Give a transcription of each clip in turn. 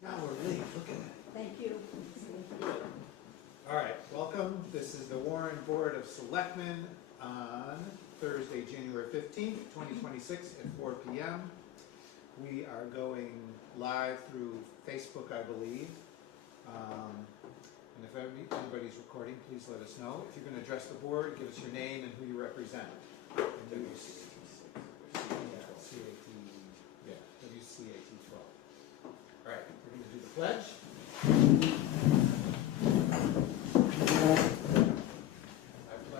Now we're ready. Look at it. Thank you. All right, welcome. This is the Warren Board of Selectmen on Thursday, January 15th, 2026 at 4 p.m. We are going live through Facebook, I believe. And if anybody's recording, please let us know. If you're going to address the board, give us your name and who you represent. And WCAT 12. All right, we're going to do the pledge.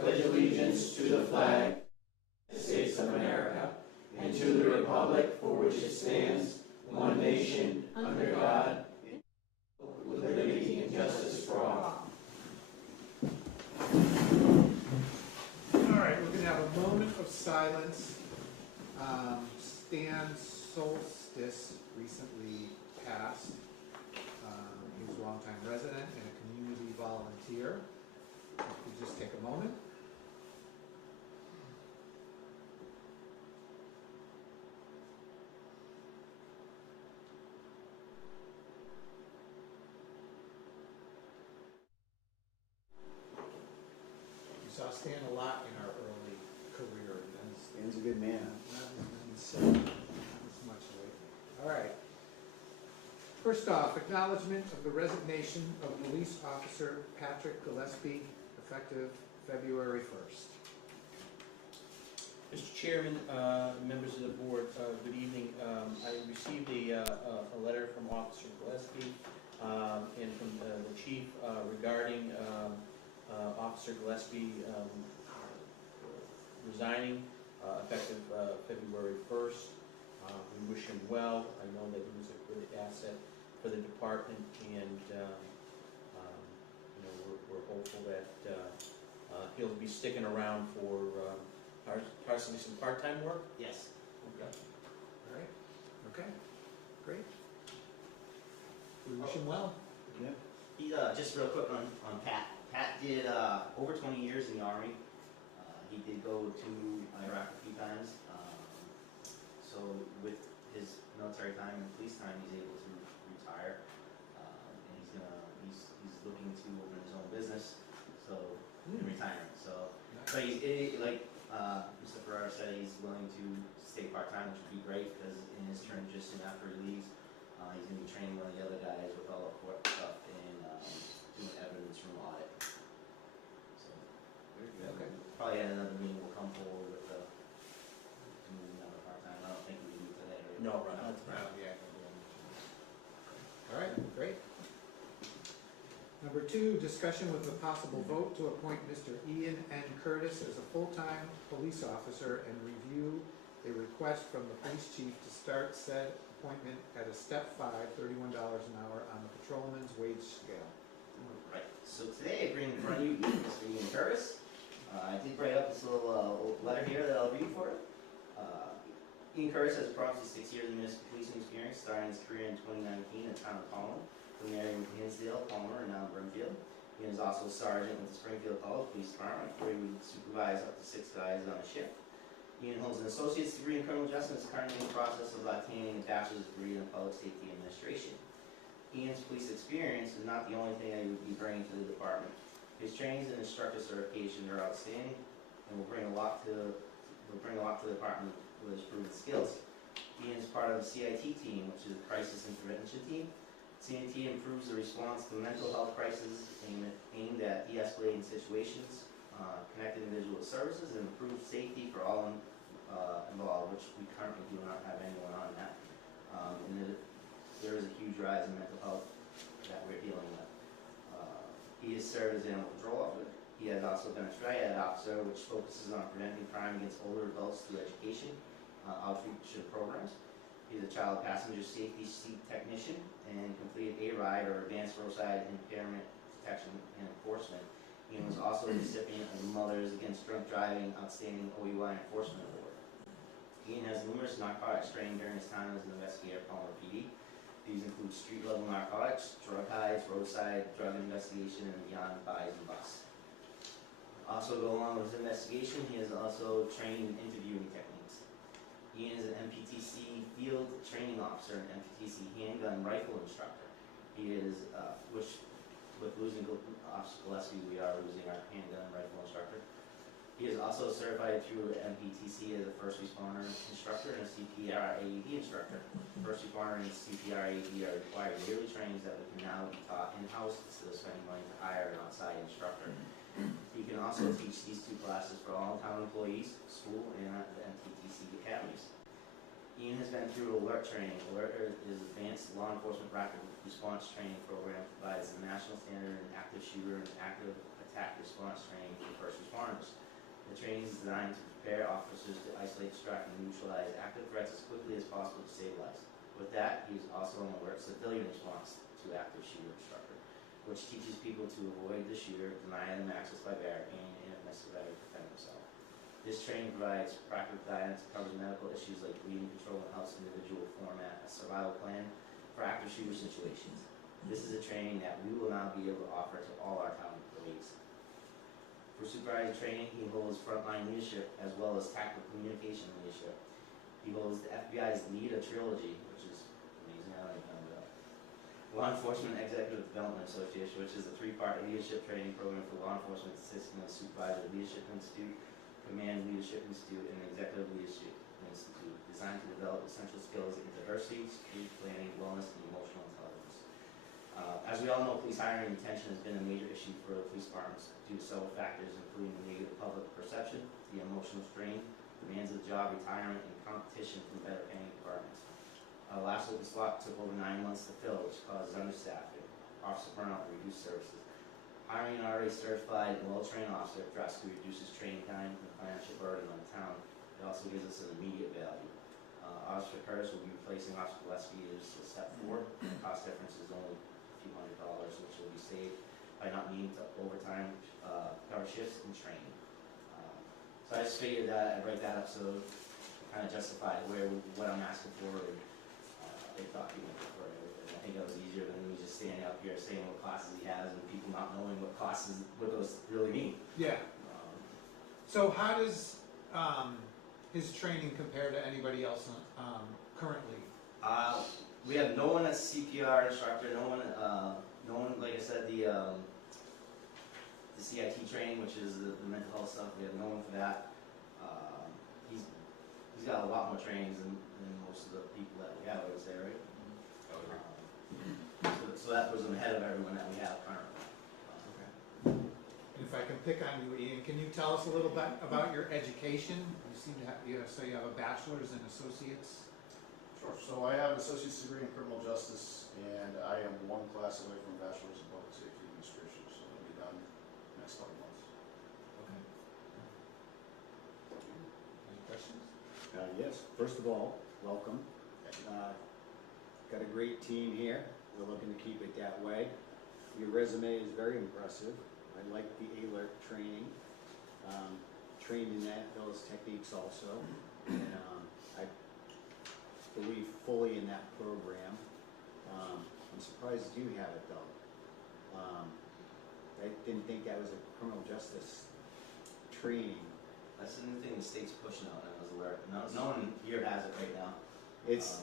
Pledge allegiance to the flag of the States of America and to the republic for which it stands, one nation, under God, with liberty and justice for all. All right, we're going to have a moment of silence. Stan Solstice recently passed. He was a longtime resident and a community volunteer. If we just take a moment. We saw Stan a lot in our early career. Stan's a good man. Not as much lately. All right. First off, acknowledgement of the resignation of Police Officer Patrick Gillespie, effective February 1st. Mr. Chairman, members of the board, good evening. I received a letter from Officer Gillespie and from the chief regarding Officer Gillespie resigning effective February 1st. We wish him well. I know that he was a great asset for the department, and we're hopeful that he'll be sticking around for possibly some part-time work. Yes. Okay. All right. Okay. Great. We wish him well. Yeah. He, just real quick on Pat. Pat did over 20 years in the Army. He did go to Iraq a few times. So with his military time and police time, he's able to retire. And he's looking to open his own business. So in retirement. So, but like Mr. Ferrara said, he's willing to stay part-time, which would be great because in his term just soon after he leaves, he's going to be training one of the other guys with all the court stuff and doing evidence room audit. So, Okay. probably at another meeting we'll come forward with the moving another part-time. I don't think we can do today, right? No, right. All right, great. Number 2, discussion with a possible vote to appoint Mr. Ian N. Curtis as a full-time police officer and review a request from the police chief to start said appointment at a step 5, $31 an hour on the patrolman's wage scale. Right. So today I bring in front of you Mr. Ian Curtis. I did write up this little letter here that I'll read for you. Ian Curtis has approximately 6 years of municipal policing experience, starting his career in 2019 at the town of Palmer, from the area of Hinsdale, Palmer, and now Brimfield. Ian is also a sergeant with the Springfield College Police Department, where he would supervise up to 6 guys on a shift. Ian holds an associate's degree in criminal justice and is currently in the process of obtaining a bachelor's degree in public safety administration. Ian's police experience is not the only thing that he would be bringing to the department. His trainings and instructor certifications are outstanding and will bring a lot to the department with his proven skills. Ian is part of the CIT team, which is a crisis intervention team. CIT improves the response to mental health crises aimed at de-escalating situations, connect individual services, and improve safety for all involved, which we currently do not have anyone on that. There is a huge rise in mental health that we're dealing with. He has served as an animal control officer. He has also been a triad officer, which focuses on preventing crime against older adults through education, outreach and programs. He's a child passenger safety seat technician and completed A-RIDE or Advanced Roadside Impairment Detection and Enforcement. He was also a recipient of the Mothers Against Drunk Driving Outstanding OUI Enforcement Award. Ian has numerous narcotics trained during his time as an investigator at Palmer PD. These include street-level narcotics, drug hides, roadside drug investigation, and beyond buys and busts. Also, go along with his investigation, he is also trained in interviewing techniques. Ian is an MPTC field training officer and MPTC handgun rifle instructor. He is, which with losing Officer Gillespie, we are losing our handgun rifle instructor. He is also certified through MPTC as a first responder instructor and a CPR AED instructor. First responder and CPR AED are required yearly trainings that we can now be taught in-house instead of spending money to hire an outside instructor. He can also teach these two classes for all town employees, school, and at the MPTC academies. Ian has been through alert training. Alert is advanced law enforcement rapid response training program, provides the national standard in active shooter and active attack response training for first responders. The training is designed to prepare officers to isolate, distract, and neutralize active threats as quickly as possible to save lives. With that, he is also an alert civilian response to active shooter instructor, which teaches people to avoid the shooter, deny them access by barricading, and if necessary, defend themselves. This training provides practical guidance, covers medical issues like bleeding control, and helps individual format a survival plan for active shooter situations. This is a training that we will now be able to offer to all our town employees. For supervisory training, he holds frontline leadership as well as tactical communication leadership. He holds the FBI's Lead a Trilogy, which is amazing. I don't even know that. Law Enforcement Executive Development Association, which is a 3-part leadership training program for law enforcement assisting the Supervisory Leadership Institute, Command Leadership Institute, and Executive Leadership Institute, designed to develop essential skills in diversity, strategic planning, wellness, and emotional intelligence. As we all know, police hiring retention has been a major issue for the police departments due to several factors, including the negative public perception, the emotional strain, demands of the job, retirement, and competition from better paying departments. Last open slot took over 9 months to fill, which causes understaffing, officer burnout, and reduced services. Hiring an already certified and well-trained officer drastically reduces training time and financial burden on the town. It also gives us an immediate value. Officer Curtis will be replacing Officer Gillespie as a step 4. The cost difference is only a few $100, which will be saved by not needing to overtime, cover shifts, and training. So I just figured that I'd write that up so it kind of justified what I'm asking for and a document for everything. I think that was easier than me just standing up here saying what classes he has and people not knowing what those really mean. Yeah. So how does his training compare to anybody else currently? We have no one that's CPR instructor, no one, like I said, the CIT training, which is the mental health stuff. We have no one for that. He's got a lot more trainings than most of the people that we have, I would say, right? So that was ahead of everyone that we have currently. Okay. And if I can pick on you, Ian, can you tell us a little bit about your education? You seem to have, so you have a bachelor's and associates. Sure. So I have an associate's degree in criminal justice, and I am 1 class away from bachelor's in public safety administration. So that'll be done next couple months. Okay. Any questions? Yes, first of all, welcome. Got a great team here. We're looking to keep it that way. Your resume is very impressive. I like the alert training. Trained in those techniques also. And I believe fully in that program. I'm surprised you have it though. I didn't think that was a criminal justice training. That's the new thing the state's pushing out, and I was aware. No one here has it right now. It's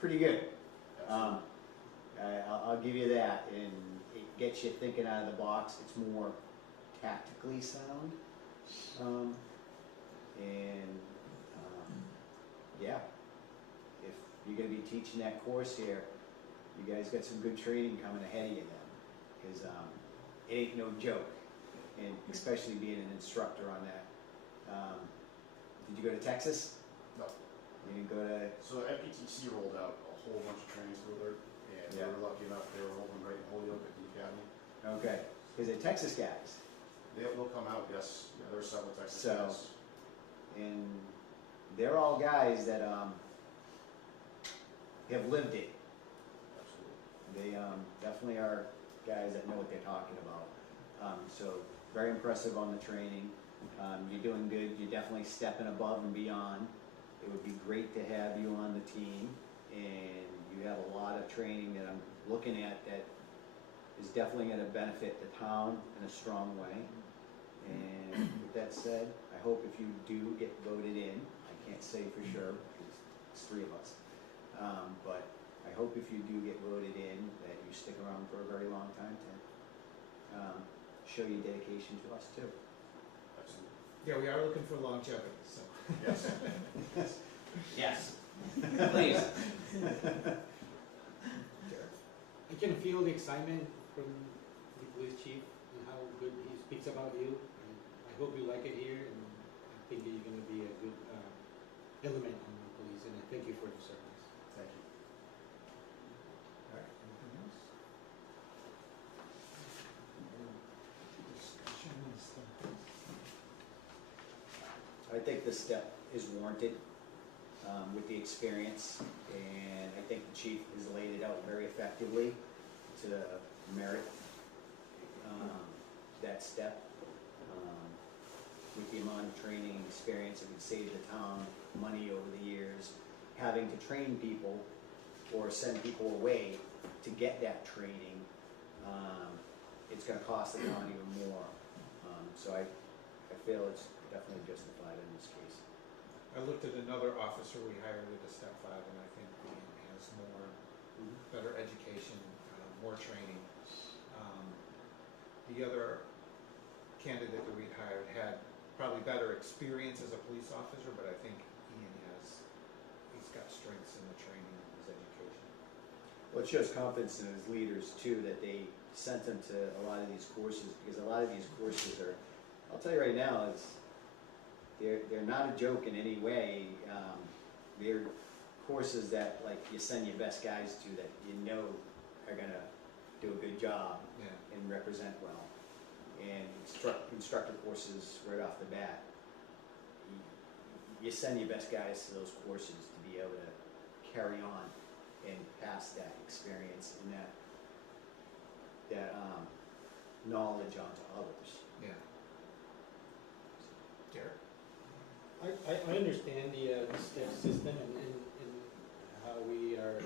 pretty good. I'll give you that, and it gets you thinking out of the box. It's more tactically sound, yeah. If you're going to be teaching that course here, you guys got some good training coming ahead of you then, because it ain't no joke, and especially being an instructor on that. Did you go to Texas? No. You didn't go to... So MPTC rolled out a whole bunch of trainings to alert, and we were lucky enough they were holding right in Holyoke at the academy. Okay, because they're Texas guys. They'll come out, yes. Yeah, there are several Texas So- guys. And they're all guys that have lived it. Absolutely. They definitely are guys that know what they're talking about. So very impressive on the training. You're doing good. You're definitely stepping above and beyond. It would be great to have you on the team, and you have a lot of training that I'm looking at that is definitely going to benefit the town in a strong way. And with that said, I hope if you do get voted in, I can't say for sure because it's 3 of us, but I hope if you do get voted in, that you stick around for a very long time to show your dedication to us too. Excellent. Yeah, we are looking for longevity, so. Yes. Yes, please. I can feel the excitement from the police chief and how good he speaks about you. And I hope you like it here, and I think that you're going to be a good element on the police. And I thank you for the service. Thank you. All right, anything else? Discussion and stuff. I think this step is warranted with the experience, and I think the chief has laid it out very effectively to merit that step. With the amount of training and experience, it would save the town money over the years, having to train people or send people away to get that training. It's gonna cost the town even more. So I feel it's definitely justified in this case. I looked at another officer we hired at a step 5, and I think he has more, better education, more training. The other candidate that we hired had probably better experience as a police officer, but I think he's got strengths in the training and his education. Well, it shows confidence in his leaders too, that they sent him to a lot of these courses, because a lot of these courses are, I'll tell you right now, they're not a joke in any way. They're courses that like you send your best guys to that you know are gonna do a good job Yeah. and represent well. And instructor courses right off the bat, you send your best guys to those courses to be able to carry on and pass that experience and that knowledge on to others. Yeah. Derek? I understand the step system and how we are,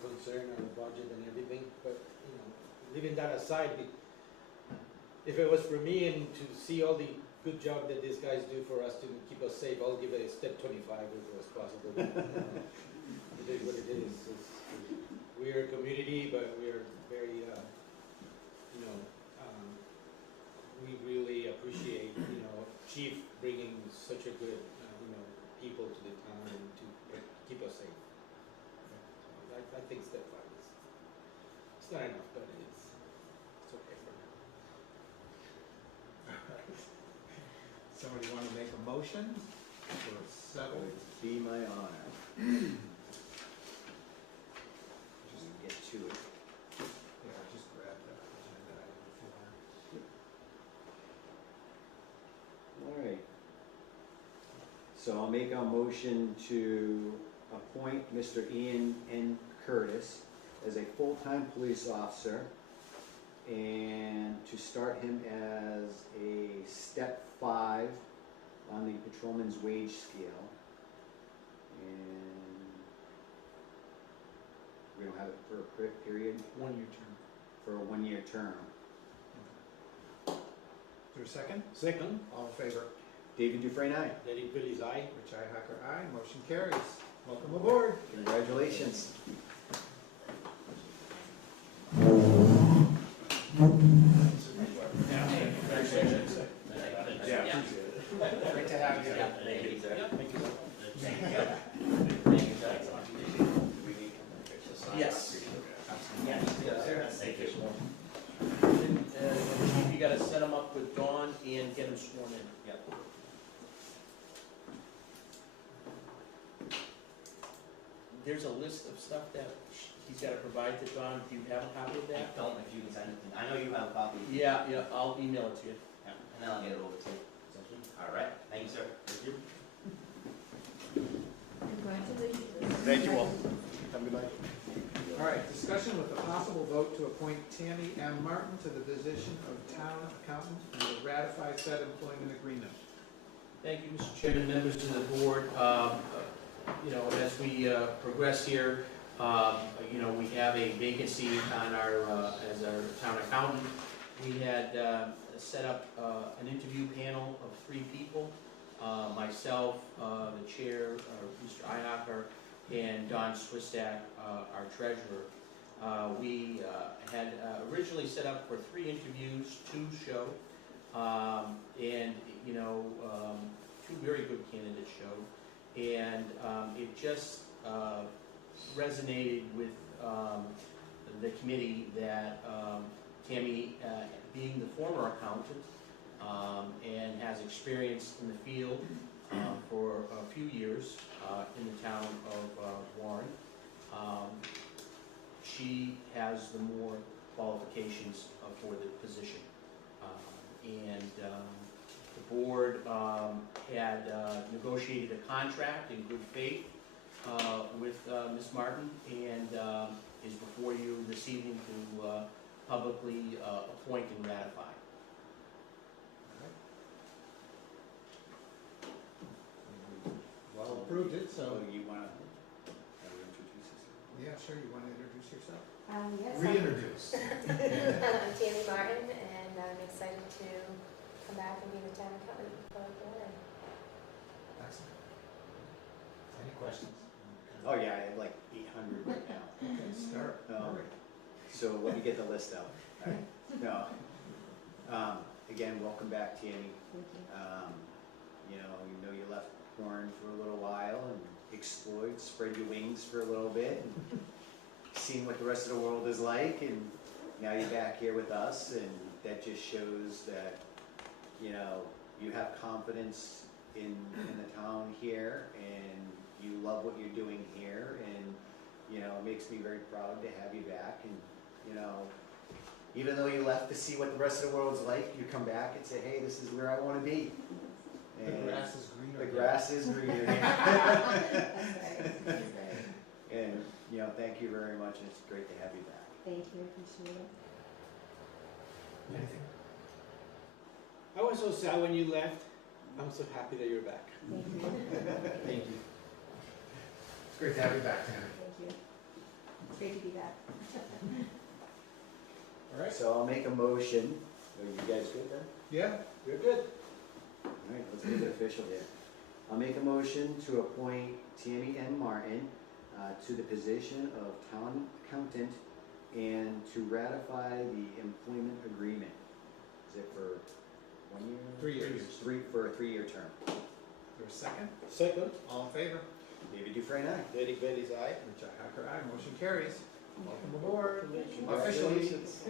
concerned on the budget and everything, but, leaving that aside, if it was for me and to see all the good job that these guys do for us to keep us safe, I'll give it a step 25 if it was possible. It is what it is. We're a community, but we're very, we really appreciate, Chief bringing such a good, people to the town and to keep us safe. I think step 5 is, it's not enough, but it's okay for now. Somebody want to make a motion for 7? It would be my honor. Just get to it. Yeah, just grab that agenda item 4. All right. So I'll make a motion to appoint Mr. Ian N. Curtis as a full-time police officer and to start him as a step 5 on the patrolman's wage scale. And we don't have it for a period, 1-year term. for a 1-year term. Is there a second? Second, All in favor? David Dufresne, aye. Derek Bailey's aye. Rich Hacker, aye. Motion carries. Welcome aboard. Congratulations. Great to have you. Thank you, sir. Yes. Yeah, thank you. And, Chief, you gotta set them up with Dawn and get them sworn in. Yep. There's a list of stuff that he's gotta provide to Dawn. Do you have a copy of I that? don't, if you can send it to me. I know you have a copy. Yeah, I'll email it to you. Yeah, and then I'll get it over to you. All right, thank you, sir. Thank you. Congratulations. Thank you all. Have a good night. All right, discussion with a possible vote to appoint Tammy M. Martin to the position of town accountant and to ratify said employment agreement. Thank you, Mr. Chairman, members of the board. As we progress here, we have a vacancy on as our town accountant. We had set up an interview panel of 3 people, myself, the chair, Mr. Ihacker, and Don Swistak, our treasurer. We had originally set up for 3 interviews, 2 show, and, you know, 2 very good candidates showed, and it just resonated with the committee that Tammy, being the former accountant, and has experience in the field for a few years in the town of Warren. She has the more qualifications for the position. And the board had negotiated a contract in good faith with Ms. Martin, and is before you this evening to publicly appoint and ratify. Well approved it, So so, you wanna introduce yourself? yeah, sure, you wanna introduce yourself? Yes, Reintroduce. I'm Tammy Martin, and I'm excited to come back and be the town accountant for Warren. Excellent. Any questions? Oh, yeah, I have like 800 right now. Okay, start. Hurry. So let me get the list out. All right. No. Again, welcome back, Tammy. Thank you. You know you left Warren for a little while and explored, spread your wings for a little bit, and seen what the rest of the world is like, and now you're back here with us, and that just shows that, you know, you have confidence in the town here, and you love what you're doing here, and, you know, it makes me very proud to have you back, and, you know, even though you left to see what the rest of the world's like, you come back and say, hey, this is where I want to be. The And grass is greener. the grass is greener. That's right. That's right. And, you know, thank you very much, and it's great to have you back. Thank you, appreciate it. Anything? I was so sad when you left. I'm so happy that you're back. Thank you. Thank you. It's great to have you back, Tammy. Thank you. It's great to be back. All right. So I'll make a motion. Are you guys good then? Yeah, You're good. All right, let's make it official here. I'll make a motion to appoint Tammy N. Martin to the position of town accountant and to ratify the employment agreement. Is it for 1 year? 3 years. For a 3-year term. There's a second? Second, All in favor? David Dufresne, aye. Derek Bailey's aye. Richi Hacker, aye. Motion carries. Welcome aboard. Congratulations.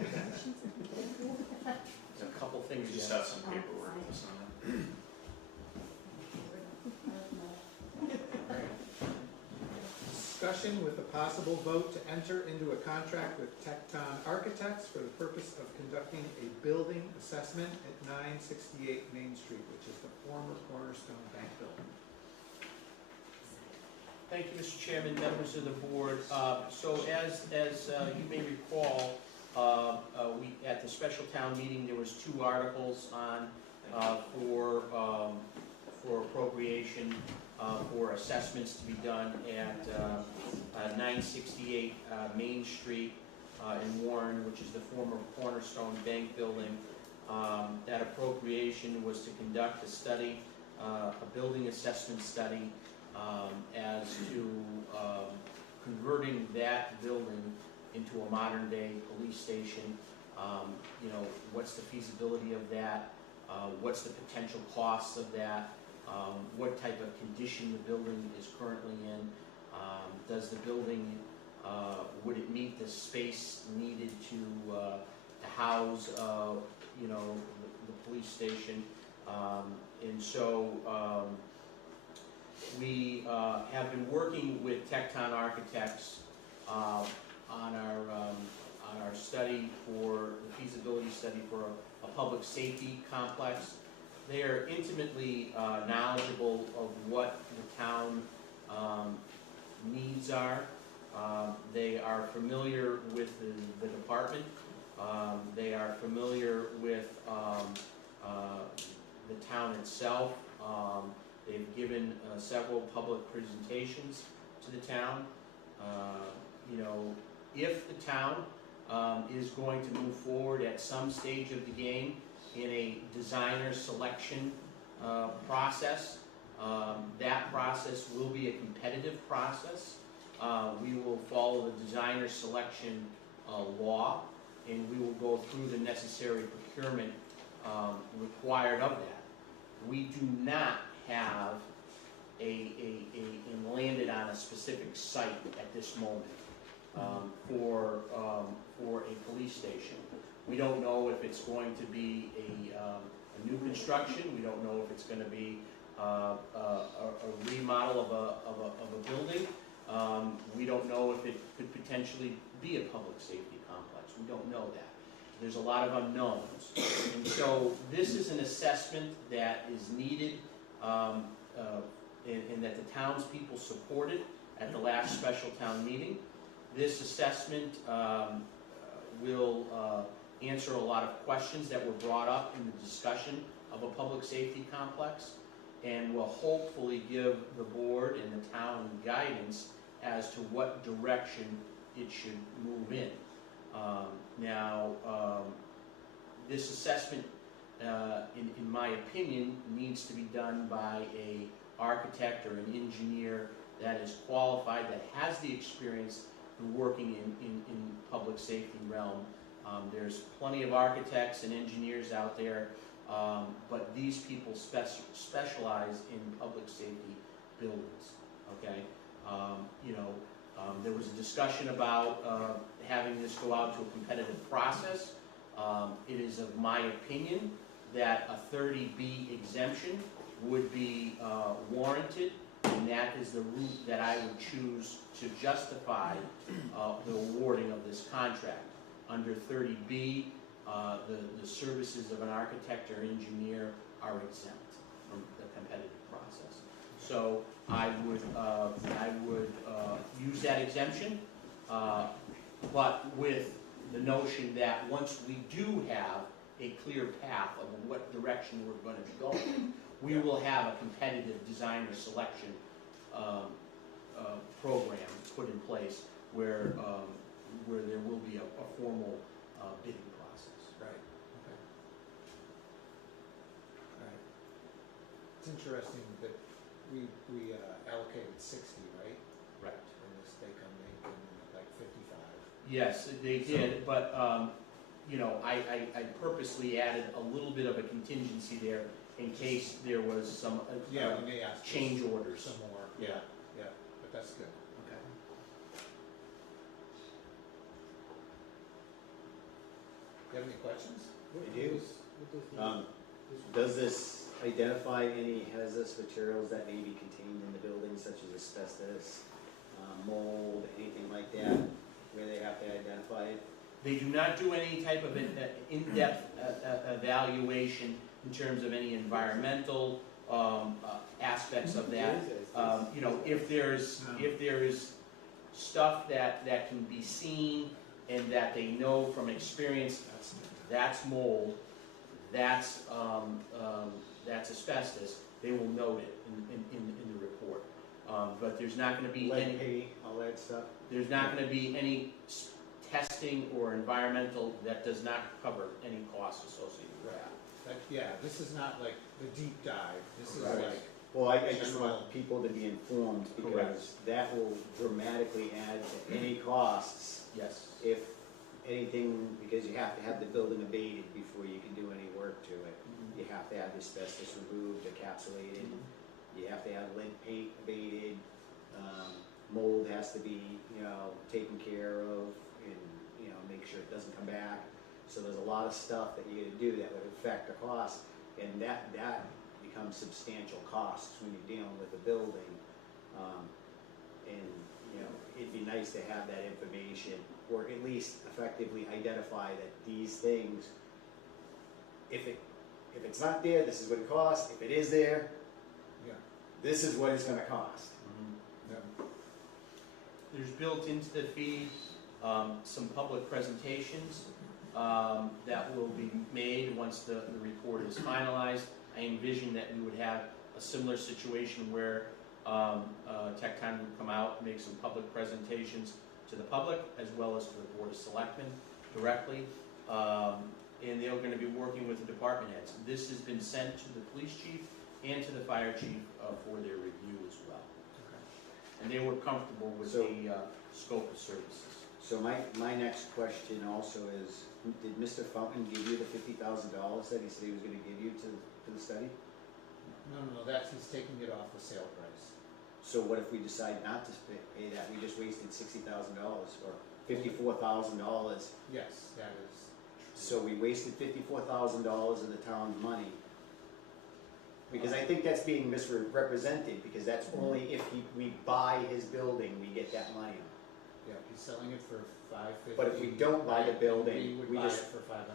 There's a couple things We you just have. have some paperwork to sign. Discussion with a possible vote to enter into a contract with Tecton Architects for the purpose of conducting a building assessment at 968 Main Street, which is the former Cornerstone Bank building. Thank you, Mr. Chairman, members of the board. So as you may recall, we, at the special town meeting, there was 2 articles on, for appropriation, for assessments to be done at 968 Main Street in Warren, which is the former Cornerstone Bank building. That appropriation was to conduct a study, a building assessment study, as to converting that building into a modern-day police station. You know, what's the feasibility of that? What's the potential costs of that? What type of condition the building is currently in? Does the building, would it meet the space needed to house, you know, the police station? And so we have been working with Tecton Architects on our study for the feasibility study for a public safety complex. They are intimately knowledgeable of what the town needs are. They are familiar with the department. They are familiar with the town itself. They've given several public presentations to the town. You know, if the town is going to move forward at some stage of the game in a designer selection process, that process will be a competitive process. we will follow the designer selection law, and we will go through the necessary procurement required of that. We do not have and landed on a specific site at this moment for a police station. We don't know if it's going to be a new construction. We don't know if it's going to be a remodel of a building. We don't know if it could potentially be a public safety complex. We don't know that. There's a lot of unknowns. And so this is an assessment that is needed and that the townspeople supported at the last special town meeting. This assessment will answer a lot of questions that were brought up in the discussion of a public safety complex, and will hopefully give the board and the town guidance as to what direction it should move in. This assessment, in my opinion, needs to be done by a architect or an engineer that is qualified, that has the experience in working in public safety realm. There's plenty of architects and engineers out there, but these people specialize in public safety buildings, okay? There was a discussion about having this go out to a competitive process. It is of my opinion that a 30B exemption would be warranted, and that is the route that I would choose to justify the awarding of this contract. Under 30B, the services of an architect or engineer are exempt from the competitive process. So I would use that exemption, but with the notion that once we do have a clear path of what direction we're going to be going, we will have a competitive designer selection program put in place where there will be a formal bidding process. Right, okay. Right. It's interesting that we allocated 60, right? Right. And this, they come in like 55. Yes, they did, but, I purposely added a little bit of a contingency there in case there was some Yeah, we may ask. change orders. Some more. Yeah. Yeah, but that's good. Okay. You have any questions? I do. Does this identify any hazardous materials that may be contained in the building, such as asbestos, mold, anything like that, where they have to identify it? They do not do any type of in-depth evaluation in terms of any environmental aspects of that. If there is stuff that can be seen and that they know from experience, that's mold, that's asbestos, they will note it in the report. But there's not going to be Lead any. paint, all that stuff? There's not going to be any testing or environmental that does not cover any costs associated with that. Yeah, this is not like the deep dive. This is Right. like, Well, I just want people to be informed, because Correct. that will dramatically add to any costs Yes. if anything, because you have to have the building abated before you can do any work to it. You have to have asbestos removed, encapsulated, you have to have lead paint abated, mold has to be, taken care of, and, make sure it doesn't come back. So there's a lot of stuff that you gotta do that would affect the cost, and that becomes substantial costs when you're dealing with a building. It'd be nice to have that information, or at least effectively identify that these things, if it's not there, this is what it costs. If it is there, yeah, this is what it's gonna cost. yeah. There's built into the fee some public presentations that will be made once the report is finalized. I envision that we would have a similar situation where TechTime would come out and make some public presentations to the public as well as to the Board of Selectmen directly. And they're going to be working with the department heads. This has been sent to the police chief and to the fire chief for their review as well. and they were comfortable with So- the scope of services. So my next question also is, did Mr. Fountain give you the $50,000 that he said he was gonna give you to the study? No, that's, he's taking it off the sale price. So what if we decide not to pay that, we just wasted $60,000 or $54,000? Yes, that is. So we wasted $54,000 of the town's money. Because I think that's being misrepresented, because that's only if we buy his building, we get that money. Yeah, he's selling it for $550. But if we don't buy the building, we would we buy it just- for $500.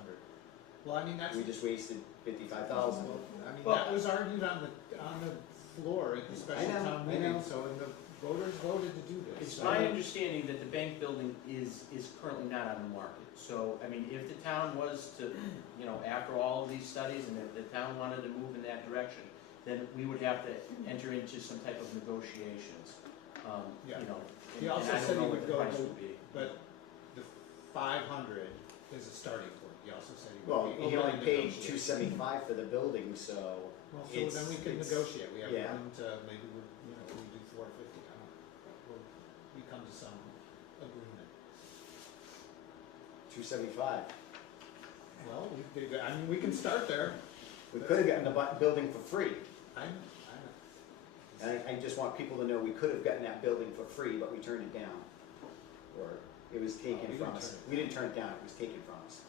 Well, I mean, that's. We just wasted $55,000. I mean, Well- that was argued on the floor at the special I know, town I meeting, know. so, and the voters voted to do this. It's my understanding that the bank building is currently not on the market. So, I mean, if the town was to, you know, after all of these studies, and if the town wanted to move in that direction, then we would have to enter into some type of negotiations, Yeah. you know. He and also I don't said he know would what the go price to- would be. But the 500 is a starting point. He also said he Well, would be he open only to paid negotiate. $275 for the building, so. Well, so it's- then we can it's- negotiate. We have yeah. room to, maybe we, you know, we do 450. I don't know. We come to some agreement. $275. Well, I mean, we can start there. We could have gotten the building for free. I know. And I just want people to know we could have gotten that building for free, but we turned it down. Or it was we taken didn't from turn us. it We didn't turn it down, it was taken from us.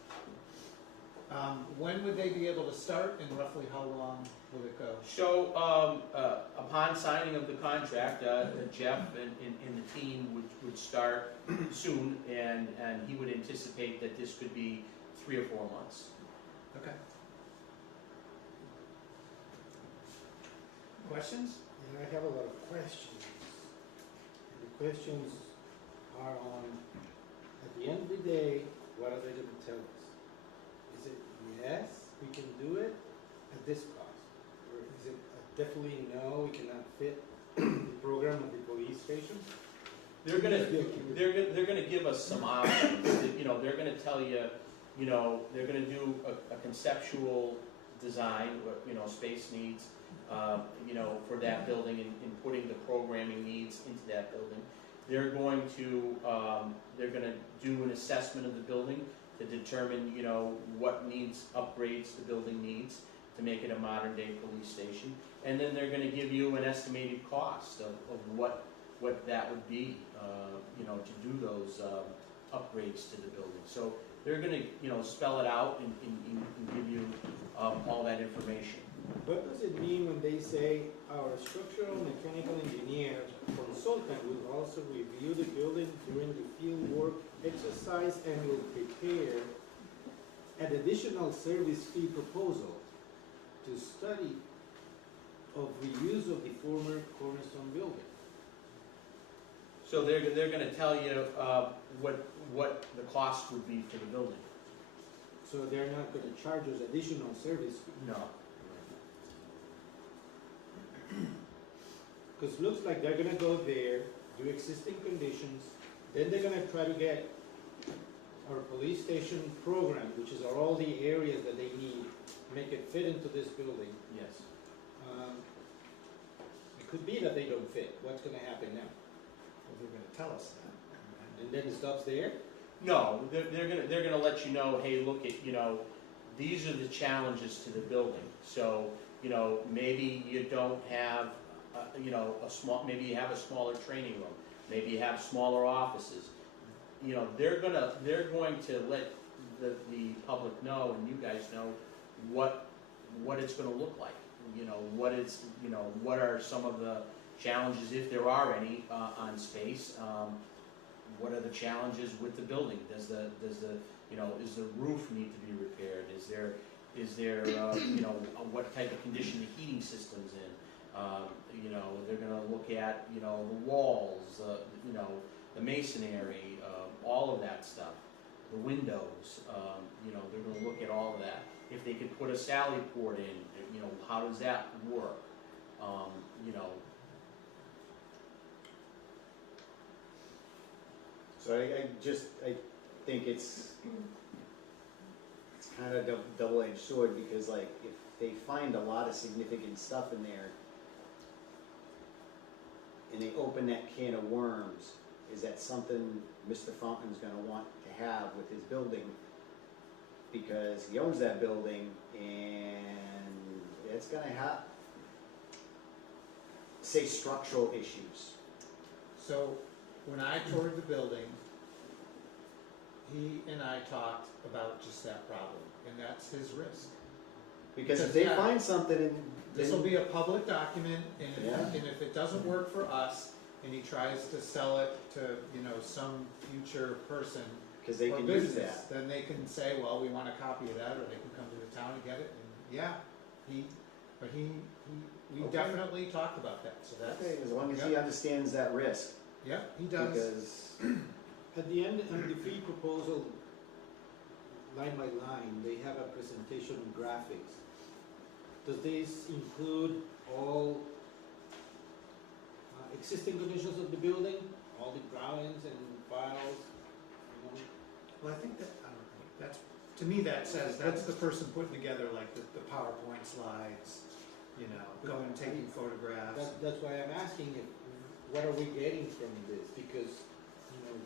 When would they be able to start, and roughly how long will it go? So, upon signing of the contract, Jeff and the team would start soon, and he would anticipate that this could be 3 or 4 months. Okay. Questions? And I have a lot of questions. And the questions are on, at the end of the day, what are they gonna tell us? Is it yes, we can do it at this cost? Or is it a definitely no, we cannot fit the program of the police station? They're gonna give us some options. You know, they're gonna tell you, you know, they're gonna do a conceptual design, what, you know, space needs, you know, for that building, and putting the programming needs into that building. They're going to do an assessment of the building to determine, you know, what needs upgrades the building needs to make it a modern day police station. And then they're gonna give you an estimated cost of what that would be, you know, to do those upgrades to the building. So they're gonna, you know, spell it out and give you all that information. What does it mean when they say our structural mechanical engineer consultant will also review the building during the field work exercise and will prepare an additional service fee proposal to study of reuse of the former Cornerstone building? So they're gonna tell you what the cost would be for the building. So they're not gonna charge us additional service fee? No. Because looks like they're gonna go there, do existing conditions, then they're gonna try to get our police station program, which is all the areas that they need, make it fit into this building. Yes. It could be that they don't fit. What's gonna happen now? Well, they're gonna tell us that. And then it stops there? No, they're gonna let you know, hey, look at, you know, these are the challenges to the building. So, you know, maybe you don't have, you know, maybe you have a smaller training room. Maybe you have smaller offices. You know, they're going to let the public know, and you guys know, what it's gonna look like. You know, what are some of the challenges, if there are any, on space. What are the challenges with the building? Does the you know, is the roof need to be repaired? Is there you know, what type of condition the heating system's in? You know, they're gonna look at, you know, the walls, you know, the masonry, all of that stuff, the windows. You know, they're gonna look at all of that. If they could put a sally port in, you know, how does that work? You know. So I think it's kind of a double-edged sword, because like if they find a lot of significant stuff in there and they open that can of worms, is that something Mr. Fountain's gonna want to have with his building? Because he owns that building and it's gonna have, say, structural issues. So, when I toured the building, he and I talked about just that problem, and that's his risk. Because if Because, they yeah, find something and. This will be a public document, and Yeah. if it doesn't work for us, and he tries to sell it to, you know, some future person Cause they or can use business, that. then they can say, well, we want a copy of that, or they can come to the town and get it, and yeah, we Okay. definitely talked about that, so that's, Okay, as long as he understands that risk, yeah, he does. because, At the end, on the fee proposal, line by line, they have a presentation of graphics. Does this include all existing conditions of the building, all the drawings and files, you know? Well, I think that, I don't know, that's, to me, that says, that's the person putting together like the PowerPoint slides, you know, going and taking photographs. That's why I'm asking if, what are we getting from this? Because, you know,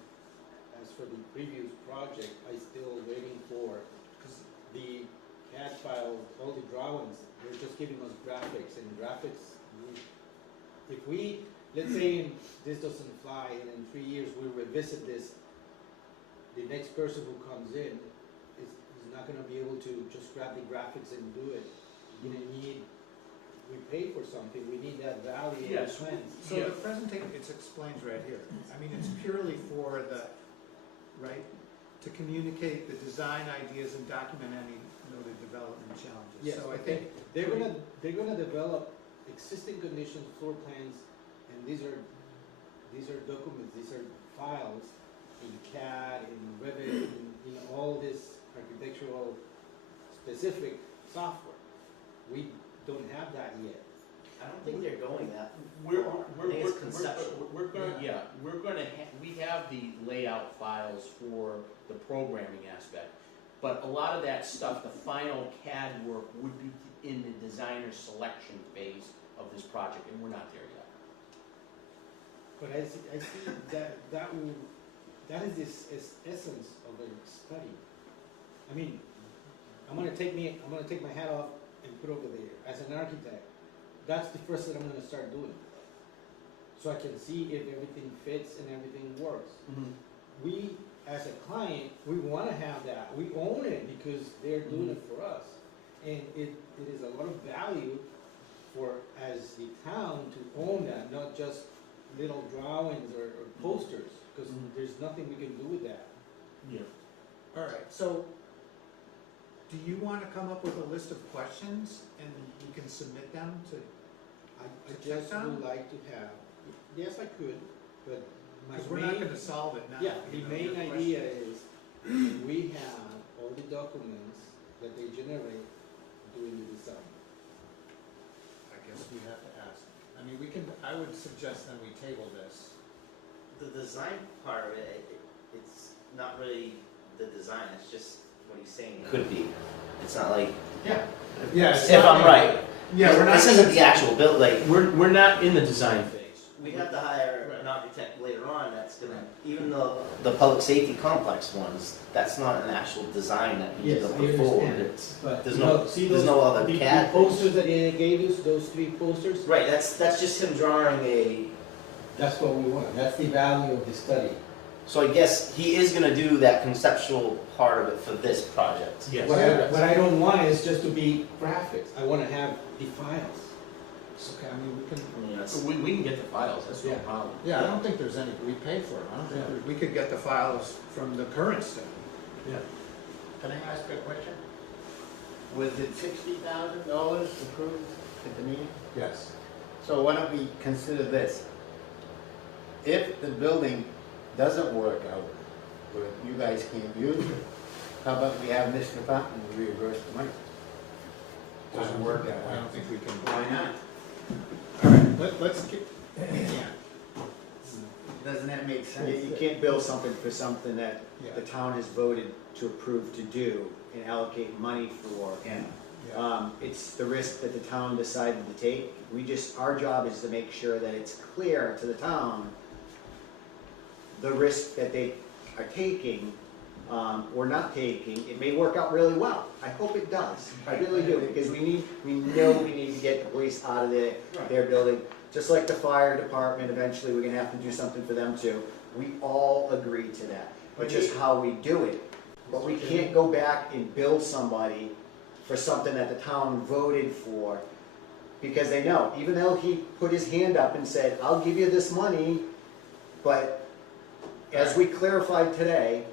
as for the previous project, I still waiting for, because the CAD file, all the drawings, they're just giving us graphics, and graphics, if we, let's say this doesn't fly, and in 3 years we revisit this, the next person who comes in is not gonna be able to just grab the graphics and do it. You're gonna need, we pay for something, we need that value of Yes. the plans. So the presentation, it explains right here. I mean, it's purely for the, right, to communicate the design ideas and document any noted development challenges. Yes, So I okay. think, They're gonna develop existing conditions, floor plans, and these are documents, these are files in CAD, in Revit, in all this architectural specific software. We don't have that yet. I don't think they're going that We're, far. I we're, think we're, it's conceptual. we're gonna, yeah, we're gonna we have the layout files for the programming aspect. But a lot of that stuff, the final CAD work would be in the designer selection phase of this project, and we're not there yet. But I see that is this essence of the study. I mean, I'm gonna take my hat off and put over there as an architect. That's the first thing I'm gonna start doing. So I can see if everything fits and everything works. We, as a client, we wanna have that. We own it because they're doing it for us. And it is a lot of value for, as the town, to own that, not just little drawings or posters, because there's nothing we can do with that. Yeah. all right, so do you want to come up with a list of questions and you can submit them to, I To just check on? would like to have, yes, I could, but my because we're not main, going to solve it now. yeah, you the know, main your idea question. is, we have all the documents that they generate doing the design. I guess we have to ask. I mean, we can, I would suggest then we table this. The design part of it, it's not really the design, it's just what he's saying it could be. It's not like, Yeah. Yeah. it's if not I'm like- right, Yeah, we're not. this isn't the actual build, like, We're not in the design phase. we have to hire Right. an architect later on that's gonna, even though the public safety complex ones, that's not an actual design that he's Yes, gonna I put forward. understand. It's, But there's you no, know, see there's those- no other the CAD. posters that they gave us, those 3 posters, Right, that's just him drawing a, that's what we want, that's the value of the study. so I guess he is gonna do that conceptual part of it for this project. Yes. What I don't want is just to be graphics, I wanna have the files. It's okay, I mean, we can, Yes. We can get the files, that's no Yeah. problem. yeah, I don't think there's any, we pay for it. I don't think, we could get the files from the current study. Can I ask a question? Was it $60,000 approved at the meeting? Yes. So why don't we consider this? If the building doesn't work out, or you guys can't use it, how about we have Mr. Fountain reimburse the money? Doesn't work that I way. don't think we can. Why not? All right, let's get, yeah, Doesn't that make You sense? can't bill something for something that yeah. the town has voted to approve to do and allocate money for. Yeah. It's the risk that the town decided to take. Our job is to make sure that it's clear to the town the risk that they are taking, or not taking. It may work out really well. I hope it does. I really do, because we know we need to get the police out of their building. Just like the fire department, eventually we're gonna have to do something for them too. We all agree to that, which is how we do it. But we can't go back and bill somebody for something that the town voted for, because they know, even though he put his hand up and said, I'll give you this money, but as we clarified today,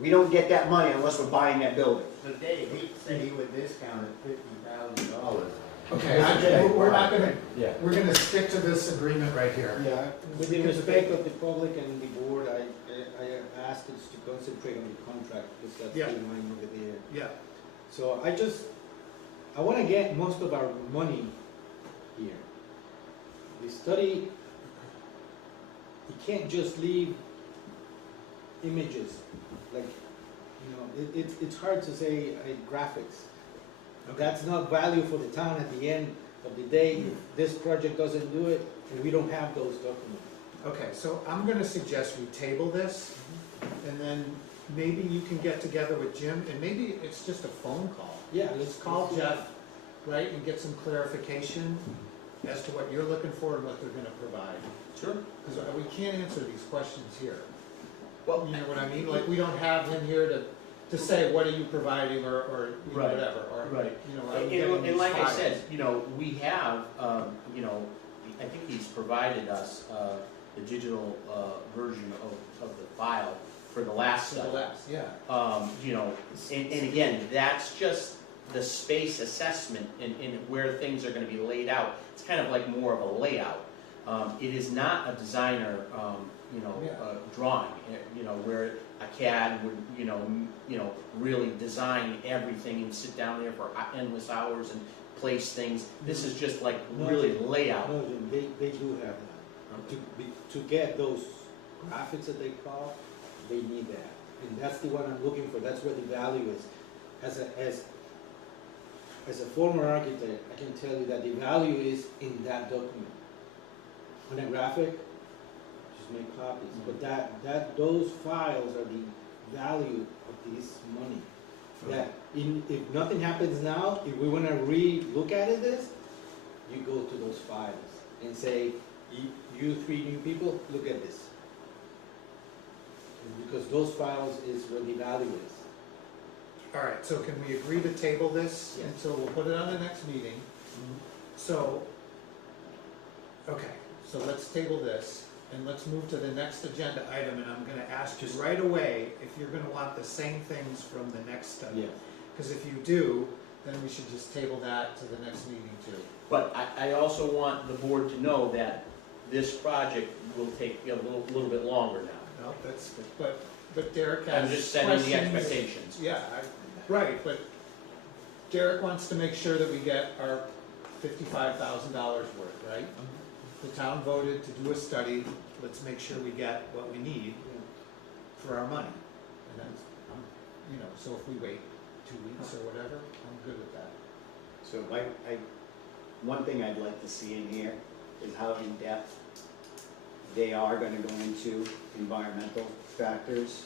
we don't get that money unless we're buying that building. So Dave, He said he would discount it $50,000. Okay, we're not gonna, Yeah. we're gonna stick to this agreement right here. Yeah, with the respect of the public and the board, I asked us to concentrate on the contract, because that's Yeah. the line over there. Yeah, So I wanna get most of our money here. The study, you can't just leave images, like, it's hard to say graphics. That's not value for the town at the end of the day, if this project doesn't do it, and we don't have those documents. okay, so I'm gonna suggest we table this, and then maybe you can get together with Jim, and maybe it's just a phone call. Yeah, Let's call Jeff, right, and get some clarification as to what you're looking for and what they're gonna provide. Sure. Because we can't answer these questions here. Well, You know what I mean? Like, we don't have him here to say, what are you providing, or you know, Right, whatever, or, right. you know, I'm And, getting and these like I files. said, we have, I think he's provided us, the digital, version of the file for the last So the study. last, yeah. And again, that's just the space assessment and where things are gonna be laid out. It's kind of like more of a layout. It is not a designer, drawing, where a CAD would, really design everything and sit down there for endless hours and place things. This is just like really layout. No, Jim, they do have that. To get those graphics that they call, they need that. And that's the one I'm looking for, that's where the value is. As a former architect, I can tell you that the value is in that document. On a graphic, just make copies, but those files are the value of this money. That if nothing happens now, if we wanna re-look at this, you go to those files and say, you three new people, look at this. Because those files is where the value is. All right, so can we agree to table this Yes. until, we'll put it on the next meeting? So, okay, so let's table this, and let's move to the next agenda item, and I'm gonna ask you right away if you're gonna want the same things from the next study. Because if you do, then we should just table that to the next meeting too. But I also want the board to know that this project will take a little bit longer now. No, that's, but Derek has I'm just setting the questions. expectations. Yeah, right, but Derek wants to make sure that we get our $55,000 worth, right? The town voted to do a study, let's make sure we get what we need for our money. And that's, so if we wait 2 weeks or whatever, I'm good with that. So one thing I'd like to see in here is how in-depth they are gonna go into environmental factors.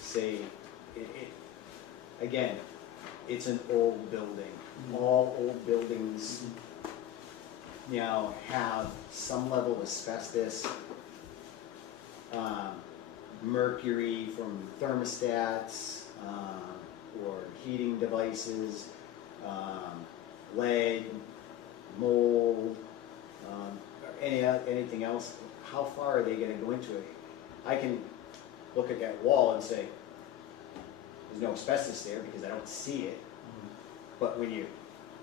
Say, again, it's an old building. All old buildings, have some level of asbestos, mercury from thermostats, or heating devices, lead, mold, anything else. How far are they gonna go into it? I can look at that wall and say, there's no asbestos there because I don't see it. But when you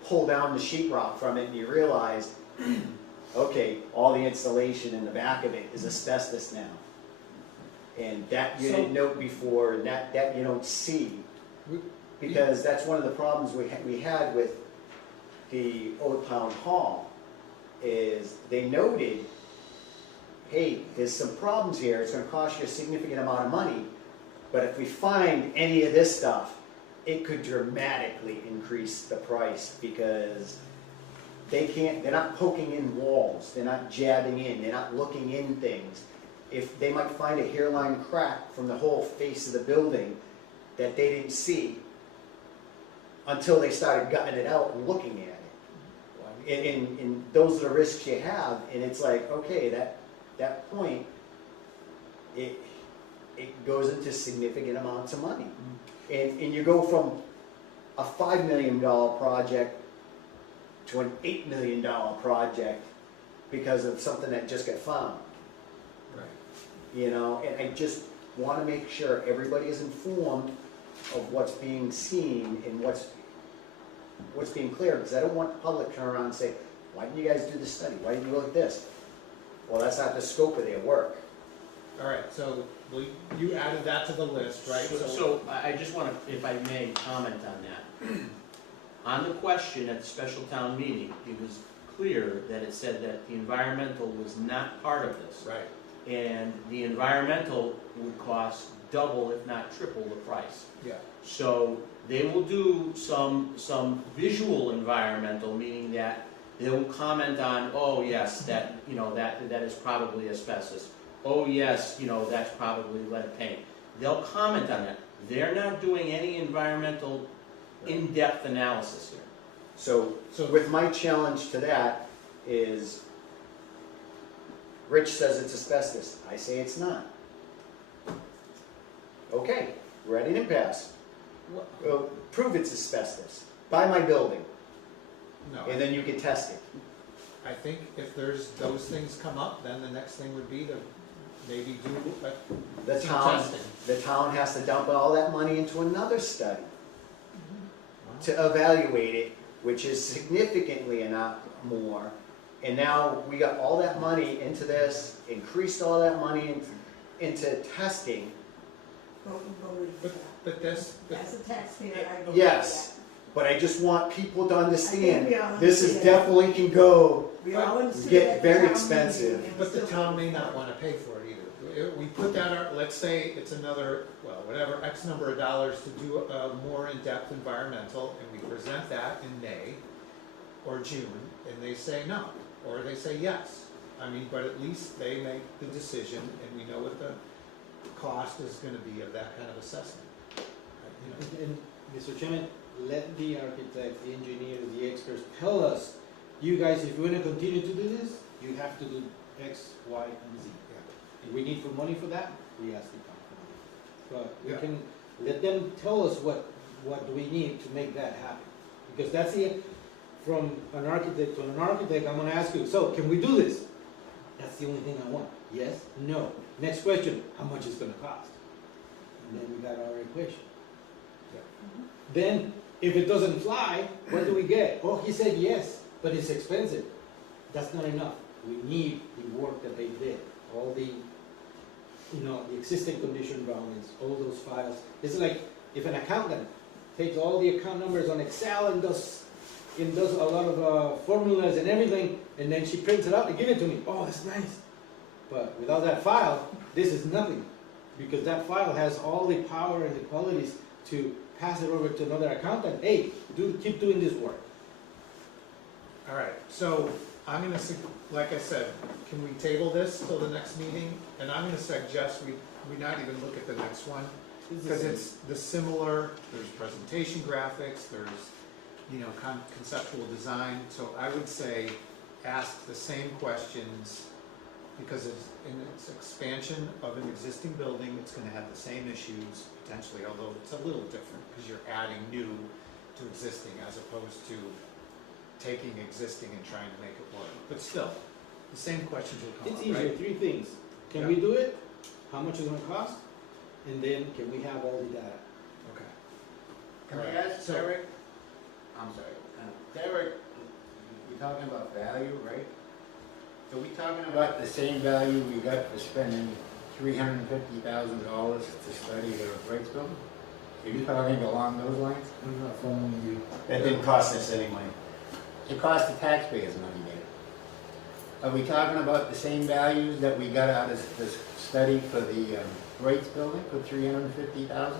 pull down the sheetrock from it and you realize, okay, all the insulation in the back of it is asbestos now. And that you didn't note before, and that you don't see. Because that's one of the problems we had with the Old Town Hall, is they noted, hey, there's some problems here, it's gonna cost you a significant amount of money, but if we find any of this stuff, it could dramatically increase the price because they're not poking in walls, they're not jabbing in, they're not looking in things. If they might find a hairline crack from the whole face of the building that they didn't see until they started gutting it out and looking at it. And those are the risks you have, and it's like, okay, that point, it goes into significant amounts of money. And you go from a $5 million project to an $8 million project because of something that just got found. Right. You know, and I just want to make sure everybody is informed of what's being seen and what's being clear, because I don't want the public to turn around and say, why didn't you guys do this study? Why didn't you look at this? Well, that's not the scope of their work. All right, so you added that to the list, right? So I just want to, if I may, comment on that. On the question at the special town meeting, it was clear that it said that the environmental was not part of this. Right, And the environmental would cost double, if not triple, the price. yeah. So they will do some visual environmental, meaning that they'll comment on, oh yes, that, you know, that is probably asbestos. Oh yes, you know, that's probably lead paint. They'll comment on that. They're not doing any environmental in-depth analysis here. So with my challenge to that is, Rich says it's asbestos. I say it's not. Okay, we're at an impasse. Well, prove it's asbestos. Buy my building, No, and then you can test it. I think if those things come up, then the next thing would be to maybe do The some town, testing. the town has to dump all that money into another study to evaluate it, which is significantly enough more. And now we got all that money into this, increased all that money into testing. But this, As a taxpayer, I go. Yes, but I just want people to understand, we all this is understand. definitely can go, We all understood get that very town meeting, expensive. and we but the still- town may not wanna pay for it either. We put that, let's say it's another, well, whatever, X number of dollars to do a more in-depth environmental, and we present that in May or June, and they say no, or they say yes. I mean, but at least they make the decision, and we know what the cost is gonna be of that kind of assessment. You know, And Mr. Chairman, let the architect, the engineers, the experts tell us, you guys, if you wanna continue to do this, you have to do X, Y, and Z. If we need for money for that, we ask the town for money. But we Yeah. can let them tell us what do we need to make that happen. Because that's from an architect to an architect, I'm gonna ask you, so can we do this? That's the only thing I want. Yes, no. Next question, how much is it gonna cost? And then we got our equation. Then, if it doesn't fly, what do we get? Oh, he said yes, but it's expensive. That's not enough. We need the work that they did, all the, the existing condition drawings, all those files. It's like if an accountant takes all the account numbers on Excel and does a lot of formulas and everything, and then she prints it out and give it to me. Oh, that's nice. But without that file, this is nothing, because that file has all the power and the qualities to pass it over to another accountant. Hey, keep doing this work. all right, so I'm gonna, like I said, can we table this till the next meeting? And I'm gonna suggest we not even look at the next one, because it's the similar, there's presentation graphics, there's, conceptual design. So I would say, ask the same questions, because it's in its expansion of an existing building, it's gonna have the same issues potentially, although it's a little different, because you're adding new to existing as opposed to taking existing and trying to make it work. But still, the same questions will come It's up, easier, right? 3 things. Can Yeah. we do it? How much is it gonna cost? And then can we have all the data? Okay. Can All I right, ask so- Derek? I'm sorry. Derek, we're talking about value, right? So we talking about the same value we got for spending $350,000 to study the Wrights building? Are you talking along those lines? I'm not following you. That didn't cost us any money. It cost the taxpayers money, Dave. Are we talking about the same values that we got out of this study for the Wrights building for $350,000?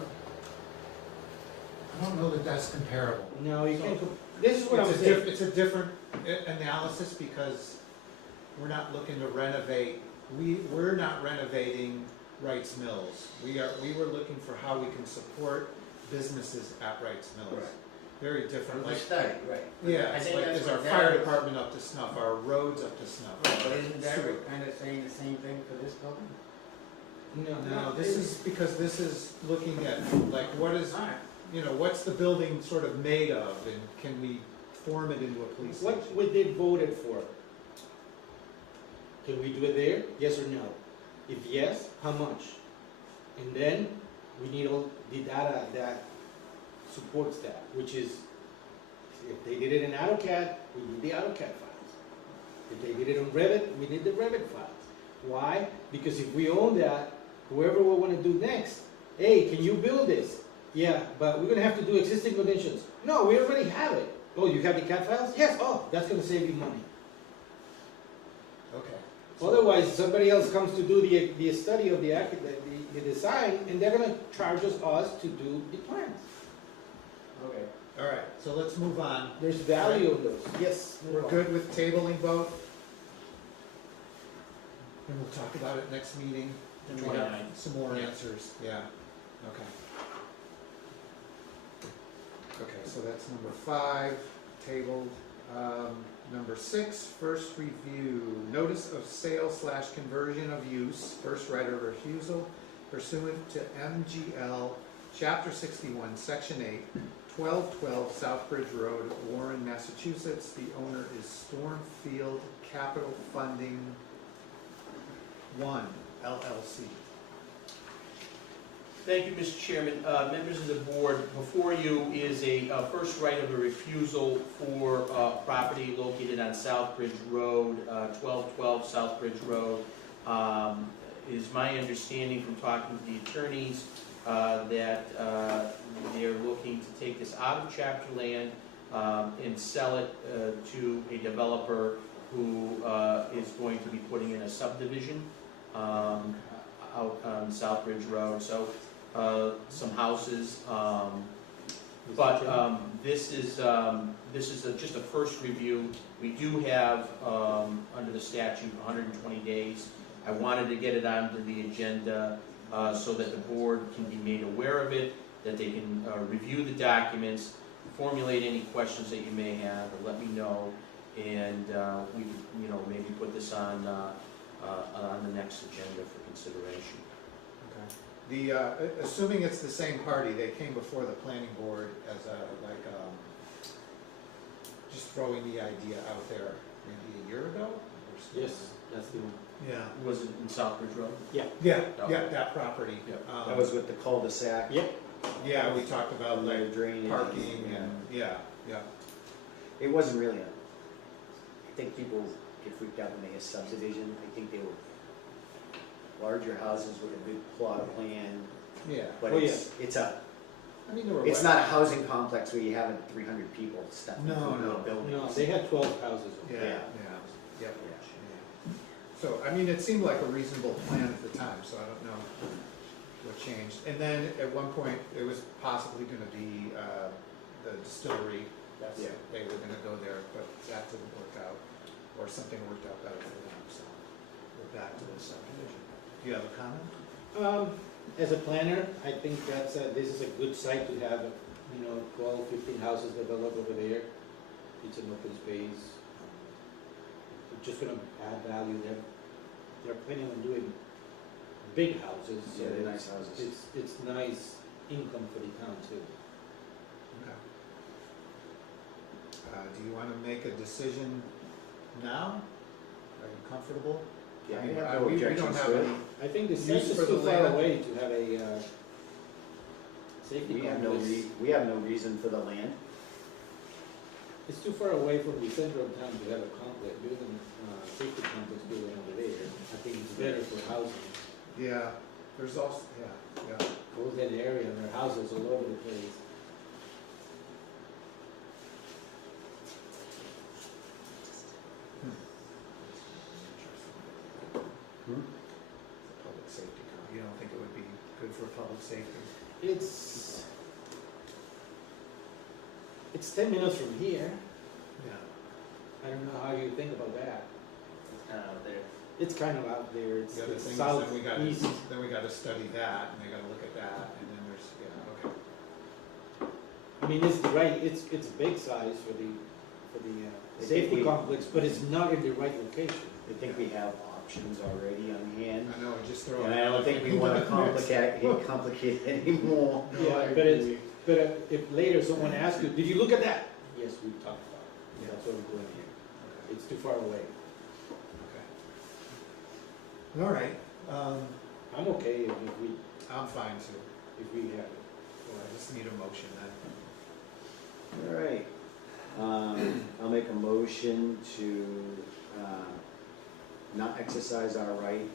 I don't know that that's comparable. No, you can't, this is what I'm saying. It's a different analysis because we're not looking to renovate, we're not renovating Wrights Mills. We were looking for how we can support businesses at Wrights Mills. Right. Very different, From the like, study, right. yeah, I think like that's is our what fire that is. department up to snuff, our roads up to snuff. But isn't that Sewer. kind of saying the same thing for this building? No, this is, because this is looking at, like, what is, Alright. you know, what's the building sort of made of, and can we form it into a police station? What we did voted for? Can we do it there? Yes or no? If yes, how much? And then we need all the data that supports that, which is, if they did it in AutoCAD, we need the AutoCAD files. If they did it on Revit, we need the Revit files. Why? Because if we own that, whoever will want to do next, hey, can you build this? Yeah, but we're gonna have to do existing conditions. No, we already have it. Oh, you have the CAD files? Yes. Oh, that's gonna save you money. Okay. Otherwise, somebody else comes to do the study of the design, and they're gonna charge us to do the plans. Okay, all right, so let's move on. There's value in those. Yes. We're good with tabling both? And we'll talk about it next meeting, and we have some more answers, yeah, okay. Okay, so that's number 5, tabled. Number 6, first review, notice of sale / conversion of use, first right of refusal pursuant to MGL, Chapter 61, Section 8, 1212 Southbridge Road, Warren, Massachusetts. The owner is Stormfield Capital Funding 1, LLC. Thank you, Mr. Chairman. Members of the board, before you is a first right of a refusal for property located on Southbridge Road, 1212 Southbridge Road. It is my understanding from talking to the attorneys that they're looking to take this out of chapter land and sell it to a developer who is going to be putting in a subdivision out on Southbridge Road. So some houses, but this is just a first review. We do have under the statute 120 days. I wanted to get it onto the agenda so that the board can be made aware of it, that they can review the documents, formulate any questions that you may have, or let me know, and we could, maybe put this on the next agenda for consideration. Okay. Assuming it's the same party, they came before the planning board as just throwing the idea out there maybe a year ago? Yes, that's the one. Yeah. Was it in Southbridge Road? Yeah, that property. Yeah. That was with the cul-de-sac. Yep. Yeah, we talked about Like like drainage. parking and, yeah. It wasn't really I think people get freaked out when they hear subdivision. I think they were larger houses with a good plot of land, Yeah. but Oh, it's a, I mean, there were. it's not a housing complex where you have 300 people stuck in No, one no. building. No, they had 12 houses. Yeah, Yeah. yep. So, I mean, it seemed like a reasonable plan at the time, so I don't know what changed. And then at one point, it was possibly gonna be, the distillery, Yeah. they were gonna go there, but that didn't work out, or something worked out better for them, so we're back to the subdivision. Do you have a comment? As a planner, I think this is a good site to have, 12, 15 houses developed over there. It's an open space. It's just gonna add value there. They're planning on doing big houses. So Yeah, they're nice houses. It's nice income for the town too. Okay. Do you wanna make a decision now? Are you comfortable? Yeah, I mean, I have no we don't objections have to it. any, I think the Use site is for the too far land. away to have a safety We have no reason for the land. It's too far away from the center of town to have a complex, building, safety complex building over there. I think it's better for housing. yeah, there's also, yeah. Goes that area and there are houses all over the place. Public safety, you don't think it would be good for public safety? It's, It's 10 minutes from here. Yeah. I don't know how you think about that. It's kind of out there. It's kind of out there, it's The other thing is south, then we gotta, east. then we gotta study that, and we gotta look at that, and then there's, yeah, okay. I mean, it's the right, it's a big size for the I think safety we- complex, but it's not in the right location. I think we have options already on hand, I know, just throw. and I don't think we wanna complicate it anymore. No, I Yeah, but it's, agree. but if later someone asks you, did you look at that? Yes, we talked about it. Yeah. That's what we're doing here. It's too far away. Okay. All right, I'm okay if we, I'm fine too. if we have it. Well, I just need a motion then. All right, I'll make a motion to, not exercise our right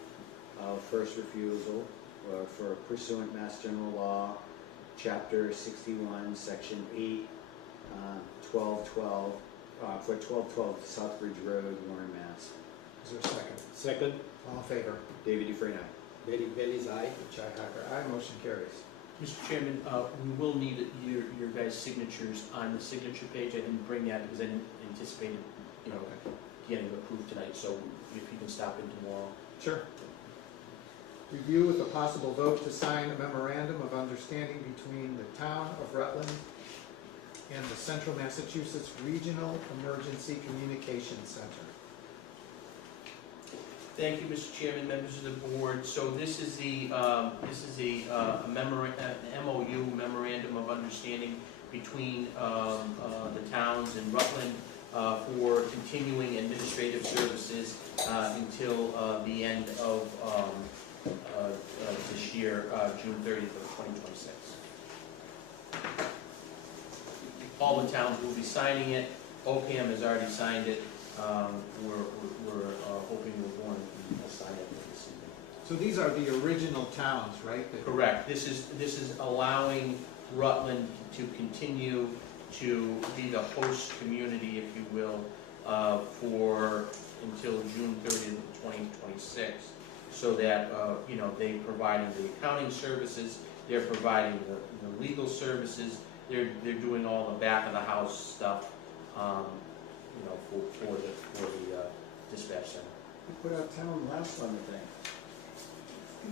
of first refusal for pursuant Mass General Law, Chapter 61, Section 8, 1212, for 1212 Southbridge Road, Warren, Mass. Is there a second? Second, All in favor? David Dufresne, aye. Betty Bailey's aye. Richi Hacker, aye, motion carries. Mr. Chairman, we will need your guys' signatures on the signature page. I didn't bring that because I didn't anticipate, you know, getting approved tonight, so if you can stop in tomorrow. Sure. Review with a possible vote to sign a memorandum of understanding between the town of Rutland and the Central Massachusetts Regional Emergency Communications Center. Thank you, Mr. Chairman, members of the board. So this is a MOU, Memorandum of Understanding between the towns in Rutland for continuing administrative services until the end of this year, June 30th of 2026. All the towns will be signing it. OPM has already signed it. We're hoping we're going to sign it this evening. So these are the original towns, right? that- Correct. This is allowing Rutland to continue to be the host community, if you will, for until June 30th of 2026. So that, you know, they providing the accounting services, they're providing the legal services, they're doing all the back of the house stuff, you know, for the dispatch center. We put our town last on the thing. I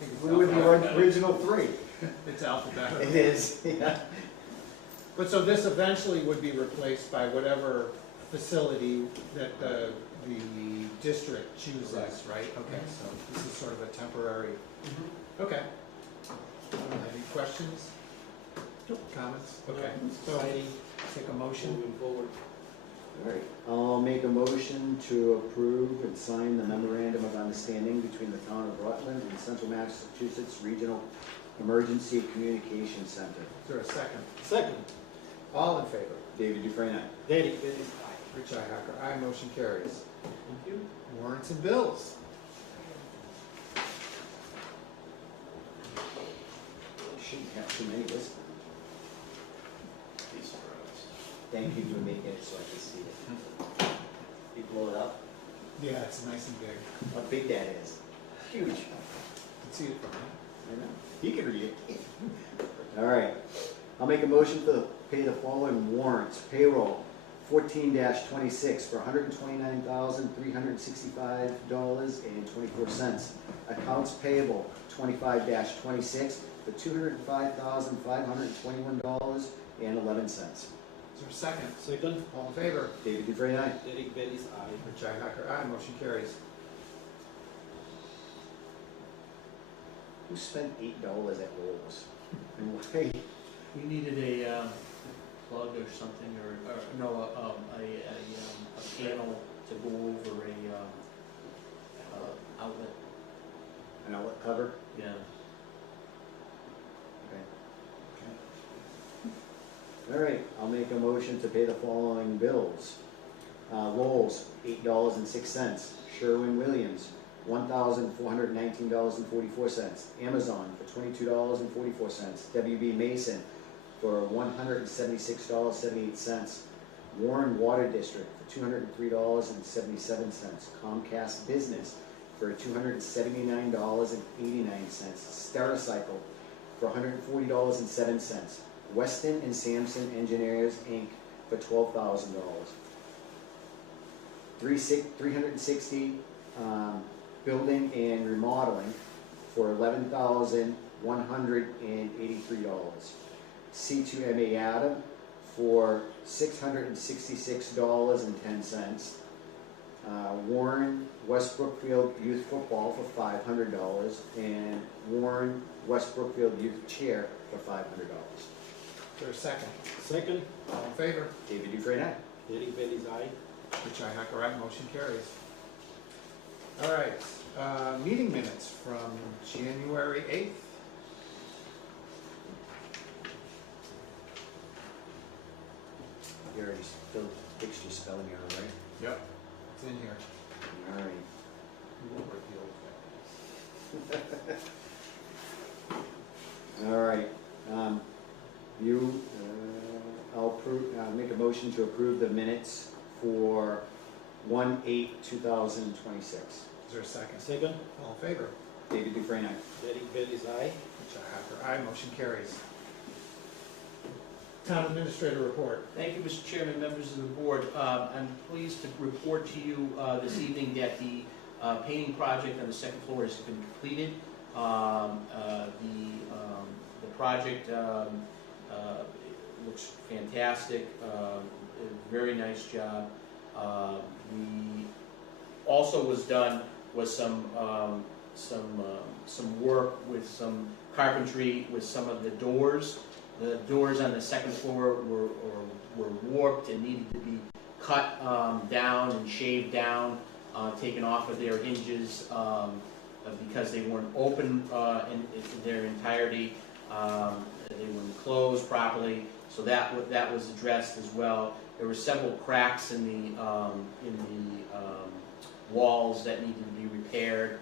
think it's We were the alphabetical. original three. It's alphabetical. It is, yeah. But so this eventually would be replaced by whatever facility that the district chooses, right? Okay, so this is sort of a temporary, okay. Any questions? Comments? Okay, so Exciting, take a motion. moving forward. All right, I'll make a motion to approve and sign the memorandum of understanding between the town of Rutland and Central Massachusetts Regional Emergency Communication Center. Is there a second? Second, All in favor? David Dufresne, aye. Betty Bailey's aye. Richi Hacker, aye, motion carries. Thank you. Warrants and bills. Shouldn't have too many this time. Thank you for making it so I can see it. You blow it up. Yeah, it's nice and big. How big that is. Huge. You can see it from here. I know. He can read it. All right. I'll make a motion to pay the following warrants. Payroll, 14-26 for $129,365.24. Accounts payable, 25-26 for $205,521.11. Is there a second? Second, All in favor? David Dufresne, aye. Betty Bailey's aye. Richi Hacker, aye, motion carries. Who spent $8 at Lowe's? And why? We needed a plug or something, or no, a panel to go over a outlet, An outlet cover? yeah. Okay. All right, I'll make a motion to pay the following bills. Lowell's, $8.06. Sherwin-Williams, $1,419.44. Amazon for $22.44. WB Mason for $176.78. Warren Water District for $203.77. Comcast Business for $279.89. Stericycle for $140.07. Weston and Sampson Engineers, Inc. for $12,000. 360, building and remodeling for $11,183. C2MA Adam for $666.10. Warren West Brookfield Youth Football for $500, and Warren West Brookfield Youth Chair for $500. Is there a second? Second, All in favor? David Dufresne, aye. Derek Bailey's aye. Richi Hacker, aye. Motion carries. All right, meeting minutes from January 8th. You already fixed your spelling error, right? Yep. It's in here. All right. You will break the old fence. All right, I'll make a motion to approve the minutes for 1/8/2026. Is there a second? Second, All in favor? David Dufresne, aye. Derek Bailey's aye. Richi Hacker, aye. Motion carries. Town Administrator report. Thank you, Mr. Chairman, members of the board. I'm pleased to report to you this evening that the painting project on the second floor has been completed. The project looks fantastic, a very nice job. We also was some work with some carpentry with some of the doors. The doors on the second floor were warped and needed to be cut down and shaved down, taken off of their hinges because they weren't open in their entirety. They weren't closed properly, so that was addressed as well. There were several cracks in the walls that needed to be repaired.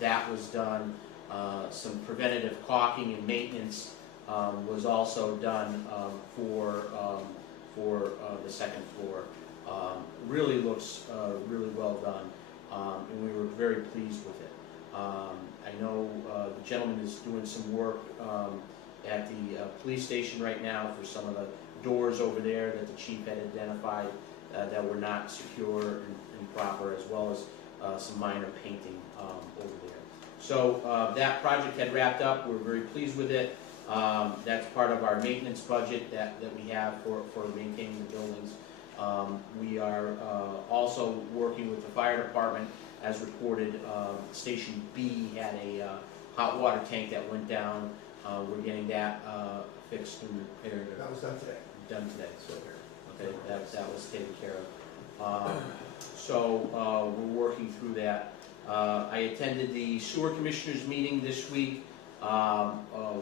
That was done. Some preventative caulking and maintenance was also done for the second floor. Really looks really well done, and we were very pleased with it. I know the gentleman is doing some work at the police station right now for some of the doors over there that the chief had identified that were not secure and proper, as well as some minor painting over there. So that project had wrapped up. We're very pleased with it. That's part of our maintenance budget that we have for maintaining the buildings. We are also working with the fire department. As reported, Station B had a hot water tank that went down. We're getting that fixed and repaired. That was done today. Done today, so okay, that was taken care of. So we're working through that. I attended the sewer commissioners meeting this week,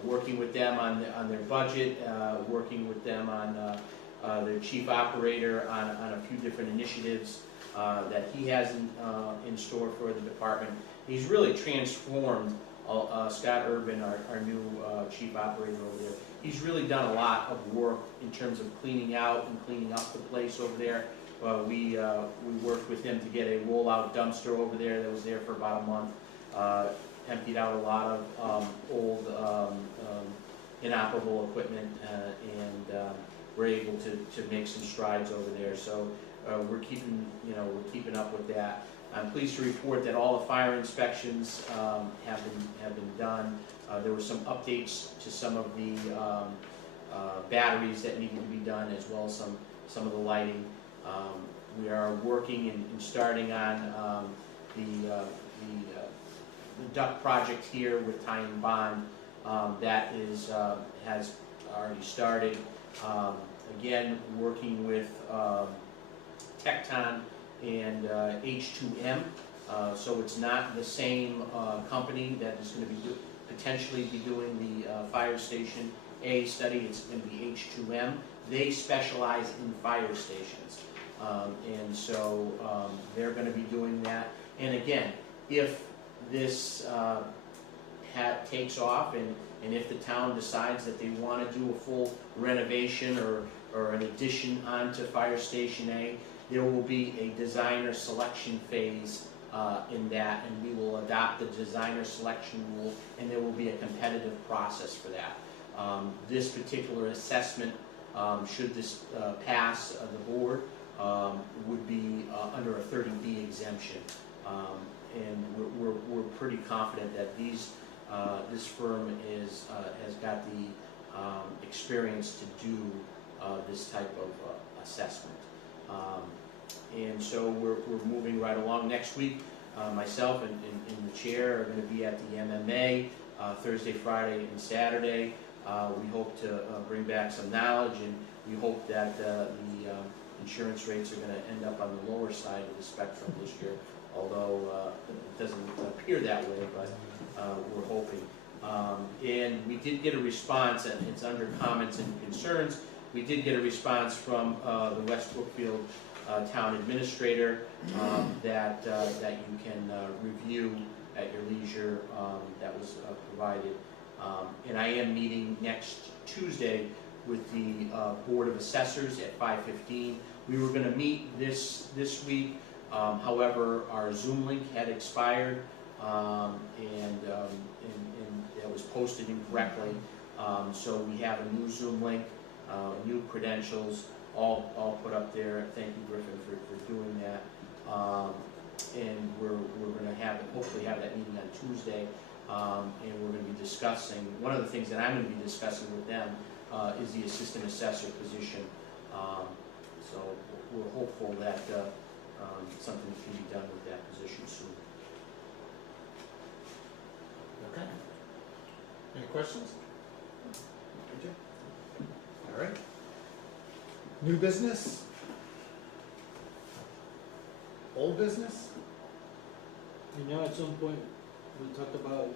working with them on their budget, working with them on their chief operator on a few different initiatives that he has in store for the department. He's really transformed Scott Urban, our new chief operator over there. He's really done a lot of work in terms of cleaning out and cleaning up the place over there. We worked with him to get a rollout dumpster over there that was there for about a month. Emptied out a lot of old inoperable equipment, and we're able to make some strides over there. So we're keeping up with that. I'm pleased to report that all the fire inspections have been done. There were some updates to some of the batteries that needed to be done, as well as some of the lighting. We are working and starting on the duct project here with Ty and Bond. That has already started. Again, working with Tecton and H2M, so it's not the same company that is going to be potentially be doing the fire station A study. It's going to be H2M. They specialize in fire stations, and so they're going to be doing that. And again, if this takes off, and if the town decides that they want to do a full renovation or an addition onto Fire Station A, there will be a designer selection phase in that, and we will adopt the designer selection rule, and there will be a competitive process for that. This particular assessment, should this pass the board, would be under a 30B exemption. And we're pretty confident that this firm has got the experience to do this type of assessment. And so we're moving right along. Next week, myself and the chair are going to be at the MMA Thursday, Friday, and Saturday. We hope to bring back some knowledge, and we hope that the insurance rates are going to end up on the lower side of the spectrum this year, although it doesn't appear that way, but we're hoping. And we did get a response, and it's under comments and concerns. We did get a response from the West Brookfield town administrator that you can review at your leisure. That was provided. And I am meeting next Tuesday with the Board of Assessors at 5:15. We were going to meet this week. However, our Zoom link had expired, and it was posted incorrectly. So we have a new Zoom link, new credentials, all put up there. Thank you, Griffin, for doing that. And we're going to hopefully have that meeting on Tuesday, and we're going to be discussing, one of the things that I'm going to be discussing with them is the assistant assessor position. So we're hopeful that something can be done with that position soon. Okay. Any questions? All right. New business? Old business? You know, at some point, we talked about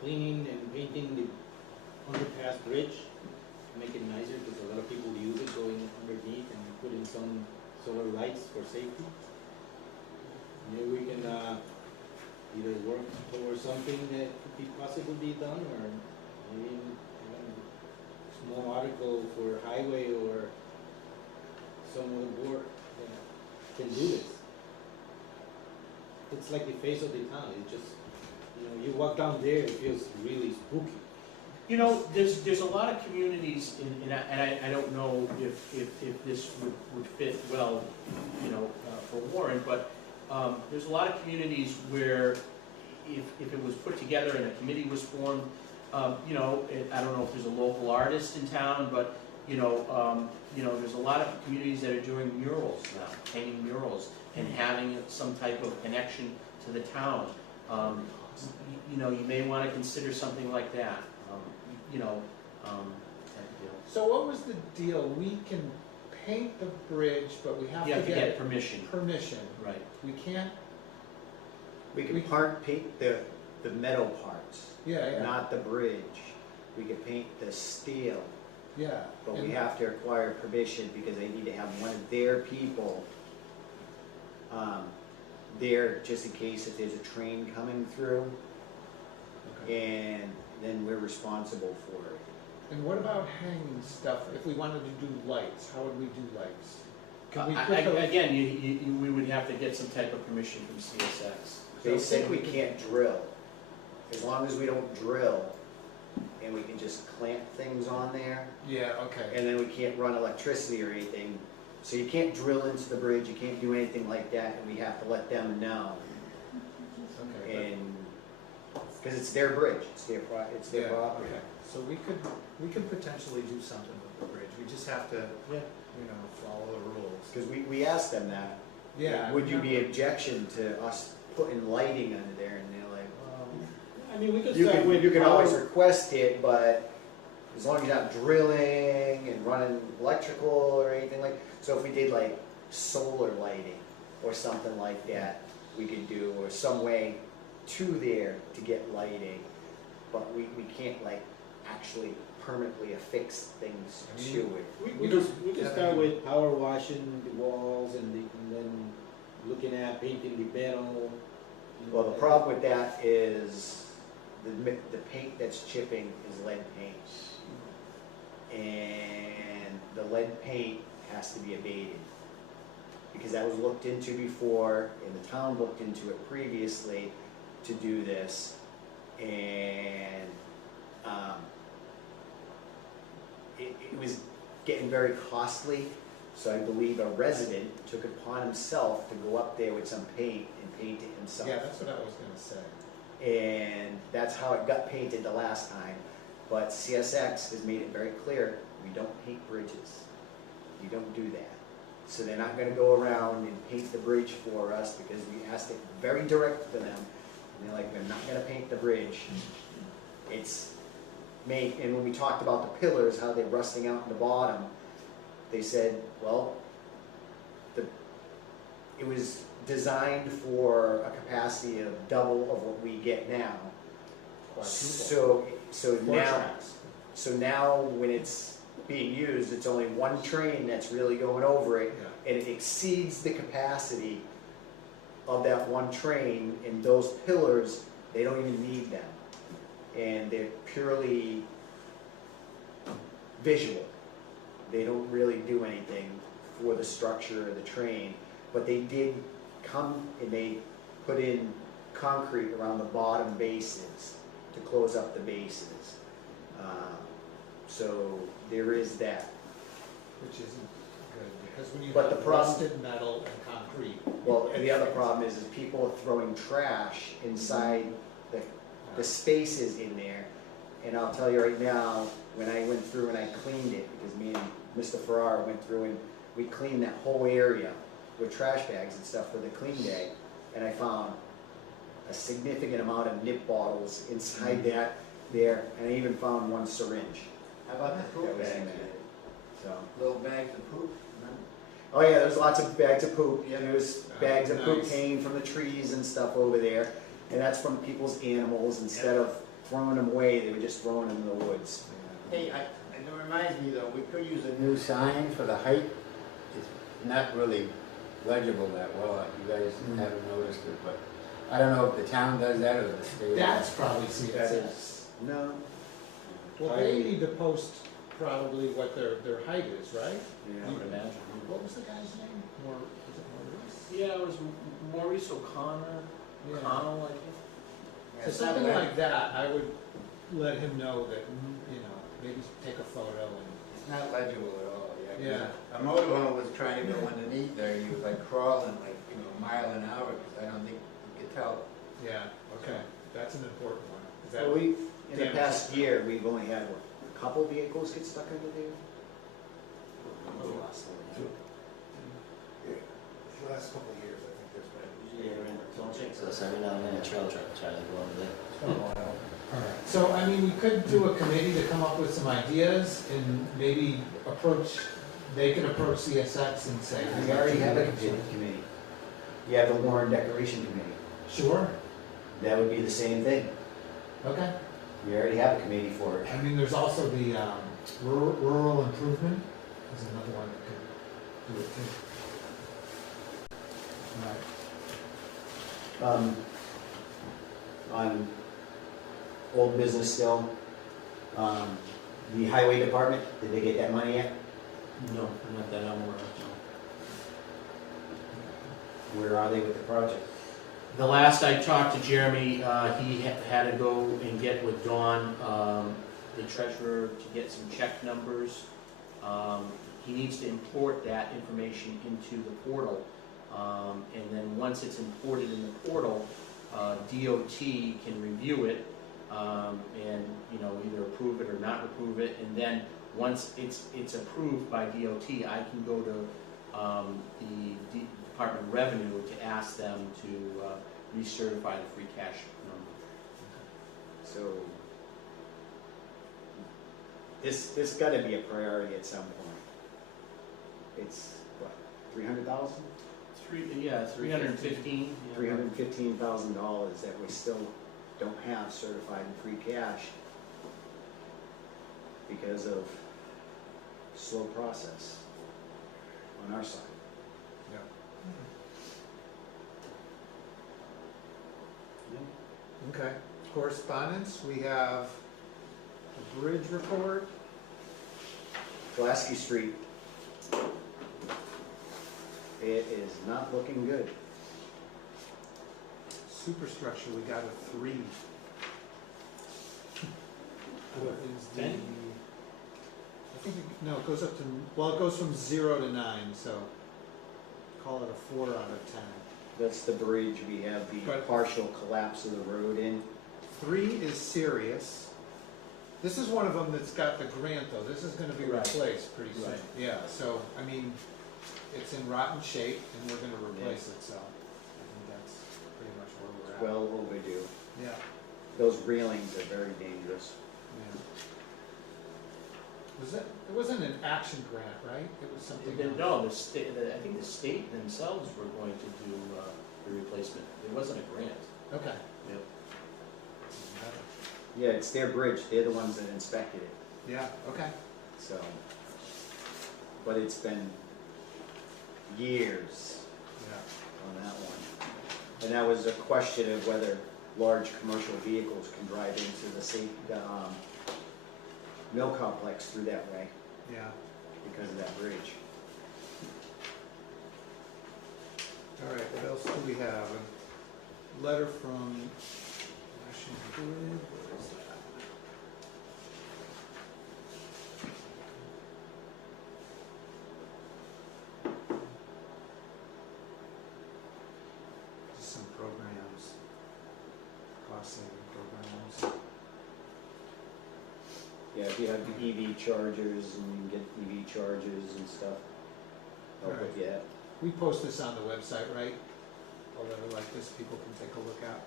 cleaning and painting the underpass bridge, to make it nicer, because a lot of people use it going underneath, and putting some solar lights for safety. Maybe we can either work towards something that could be possibly be done, or maybe a small article for highway or some other board that can do this. It's like the face of the town. It just, you know, you walk down there, it feels really spooky. You know, there's a lot of communities, and I don't know if this would fit well, you know, for Warren, but there's a lot of communities where if it was put together and a committee was formed, you know, I don't know if there's a local artist in town, but you know, there's a lot of communities that are doing murals now, painting murals, and having some type of connection to the town. You know, you may want to consider something like that. You know, So what was the deal? We can paint the bridge, but we have you to have to get permission. permission. Right. We can't, We We- can paint the metal parts, yeah. not the bridge. We could paint the steel, Yeah. but we And- have to acquire permission because they need to have one of their people there just in case if there's a train coming through, Okay. and then we're responsible for it. And what about hanging stuff? If we wanted to do lights, how would we do lights? Can we put those? Again, we would have to get some type of permission from CSX. They said we can't drill. As long as we don't drill, and we can just clamp things on there, Yeah, okay. and then we can't run electricity or anything. So you can't drill into the bridge, you can't do anything like that, and we have to let them know. Okay. And, because it's their bridge, it's their Yeah, property. okay. So we could potentially do something with the bridge. We just have to, Yeah. you know, follow the rules. Because we asked them that. Yeah. I Would you be remember. objection to us putting lighting under there, and they're like, well, I mean, we could you start with. can always power- request it, but as long as you're not drilling and running electrical or anything like, so if we did like solar lighting or something like that, we could do, or some way to there to get lighting, but we can't like actually permanently affix things to it. We could start with power washing the walls and then looking at painting the metal. You know, Well, the problem with that is the paint that's chipping is lead paint. And the lead paint has to be abated. Because that was looked into before, and the town looked into it previously to do this. And it was getting very costly, so I believe a resident took it upon himself to go up there with some paint and paint it himself. Yeah, that's what I was gonna say. And that's how it got painted the last time. But CSX has made it very clear, we don't paint bridges. We don't do that. So they're not gonna go around and paint the bridge for us because we asked it very direct to them. And they're like, we're not gonna paint the bridge. It's made, and when we talked about the pillars, how they're rusting out in the bottom, they said, well, it was designed for a capacity of double of what we get now. So now when it's being used, it's only one train that's really going over it, and it exceeds the capacity of that one train, and those pillars, they don't even need them. And they're purely visual. They don't really do anything for the structure of the train, but they did come and they put in concrete around the bottom bases to close up the bases. So there is that. Which isn't good, because when you But the have problem- rusted metal and concrete. Well, and the other problem is people are throwing trash inside the spaces in there. And I'll tell you right now, when I went through and I cleaned it, because me and Mr. Farrar went through and we cleaned that whole area with trash bags and stuff for the clean day, and I found a significant amount of nip bottles inside that there, and I even found one syringe. How about the poop That was in bags? there. So, Little bags of poop? oh yeah, there's lots of bags of poop. Yeah. There's bags of poop Nice. hanging from the trees and stuff over there, and that's from people's animals. Instead of throwing them away, they were just throwing them in the woods. Hey, it reminds me though, we could use a new sign for the height. It's not really legible that well, you guys haven't noticed it, but I don't know if the town does that or the state. That's probably That CSX. is, no, Well, they need to post probably what their height is, right? yeah. I would imagine. What was the guy's name? Is it Maurice? Yeah, it was Maurice O'Connor, Yeah. O'Connell, I think. So something like that, I would let him know that, maybe take a photo and. It's not legible at all, Yeah. A motorhome was trying to go underneath there, he was like crawling like, a mile an hour, because I don't think you could tell. Yeah, okay, that's an important one. Is that- So we, in the damage? past year, we've only had, what, a couple vehicles get stuck under there? The last couple of years, I think there's been. Yeah, don't check, so every now and then a trail truck tries to go under there. Alright, so I mean, we could do a committee to come up with some ideas and maybe they could approach CSX and say. We already have a committee. You have a Warren Decoration Committee. Sure, That would be the same thing. okay. We already have a committee for it. I mean, there's also the rural improvement is another one that could do it too. Alright. On old business still, the highway department, did they get that money yet? No, not that I'm aware of, no. Where are they with the project? The last I talked to Jeremy, he had to go and get with Dawn, the treasurer, to get some check numbers. He needs to import that information into the portal. And then once it's imported in the portal, DOT can review it, and, either approve it or not approve it. And then, once it's approved by DOT, I can go to, the Department of Revenue to ask them to, recertify the free cash number. So, this gotta be a priority at some point. It's, what, 300,000? $315. $315,000 that we still don't have certified in free cash because of slow process on our side. Okay, correspondence, we have a bridge report. Pulaski Street. It is not looking good. Superstructure, we got a 3. What is the, think, no, it goes up to, well, it goes from 0 to 9, so call it a 4 out of 10. That's the bridge, we have the But- partial collapse of the road in. 3 is serious. This is one of them that's got the grant, though. This is gonna be Right. replaced pretty soon. Right. Yeah, so, I mean, it's in rotten shape, and we're gonna replace it, so I think that's pretty much where we're at. Well overdue. Yeah, Those railings are very dangerous. yeah. Was it wasn't an action grant, right? It was something else. No, the state, I think the state themselves were going to do the replacement. It wasn't a grant. Okay. Yep. Yeah, it's their bridge, they're the ones that inspected it, Yeah, okay. so. But it's been years Yeah. on that one. And that was a question of whether large commercial vehicles can drive into the mill complex through that way Yeah. because of that bridge. All right, what else do we have? A letter from National Grid, where is that? Just some programs, cost-saving programs. Yeah, if you have the EV chargers and you can get EV chargers and stuff, help with that. We post this on the website, right? A letter like this, people can take a look at.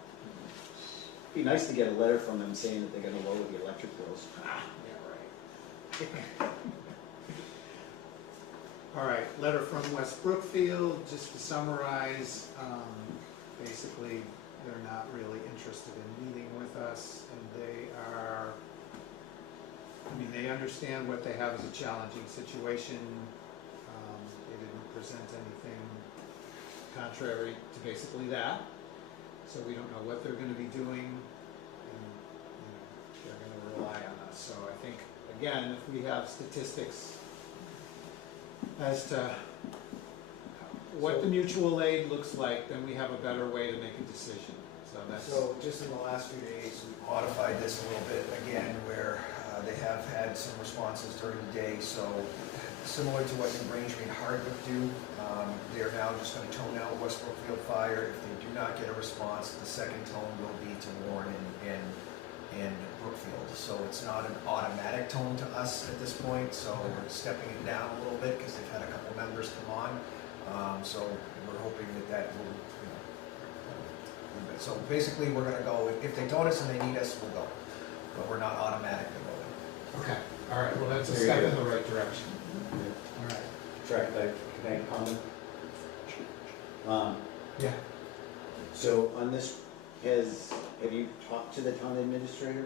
Be nice to get a letter from them saying that they're gonna lower the electric bills. Yeah, right. All right, letter from West Brookfield, just to summarize, basically, they're not really interested in meeting with us, and they are, I mean, they understand what they have as a challenging situation. They didn't present anything contrary to basically that, so we don't know what they're gonna be doing, and, you know, they're gonna rely on us. So I think, again, if we have statistics as to what the mutual aid looks like, then we have a better way to make a decision. So that's, So just in the last few days, we've modified this a little bit again, where they have had some responses during the day. So similar to what New Braintree and Hardwick do, they're now just going to tone out West Brookfield Fire. If they do not get a response, the second tone will be to Warren and Brookfield. So it's not an automatic tone to us at this point. So we're stepping it down a little bit because they've had a couple members come on. So we're hoping that will, you know, so basically we're going to go, if they tone us and they need us, we'll go. But we're not automatically going. okay, all right, well, that's a Very step good. in the right direction. All right. Track back, can I comment? Yeah. So on this, have you talked to the town administrator?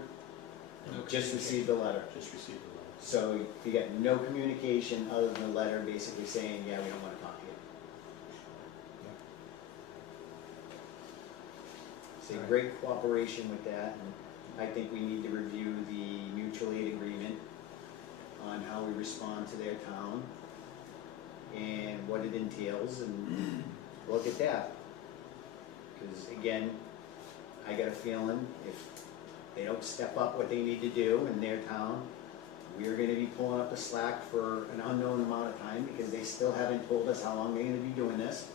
No Just received the letter. Just received the letter. So you got no communication other than a letter basically saying, yeah, we don't wanna talk to you. Say Alright. great cooperation with that, and I think we need to review the mutual aid agreement on how we respond to their town and what it entails, and look at that. Cause again, I got a feeling if they don't step up what they need to do in their town, we're gonna be pulling up the slack for an unknown amount of time, because they still haven't told us how long they're gonna be doing this.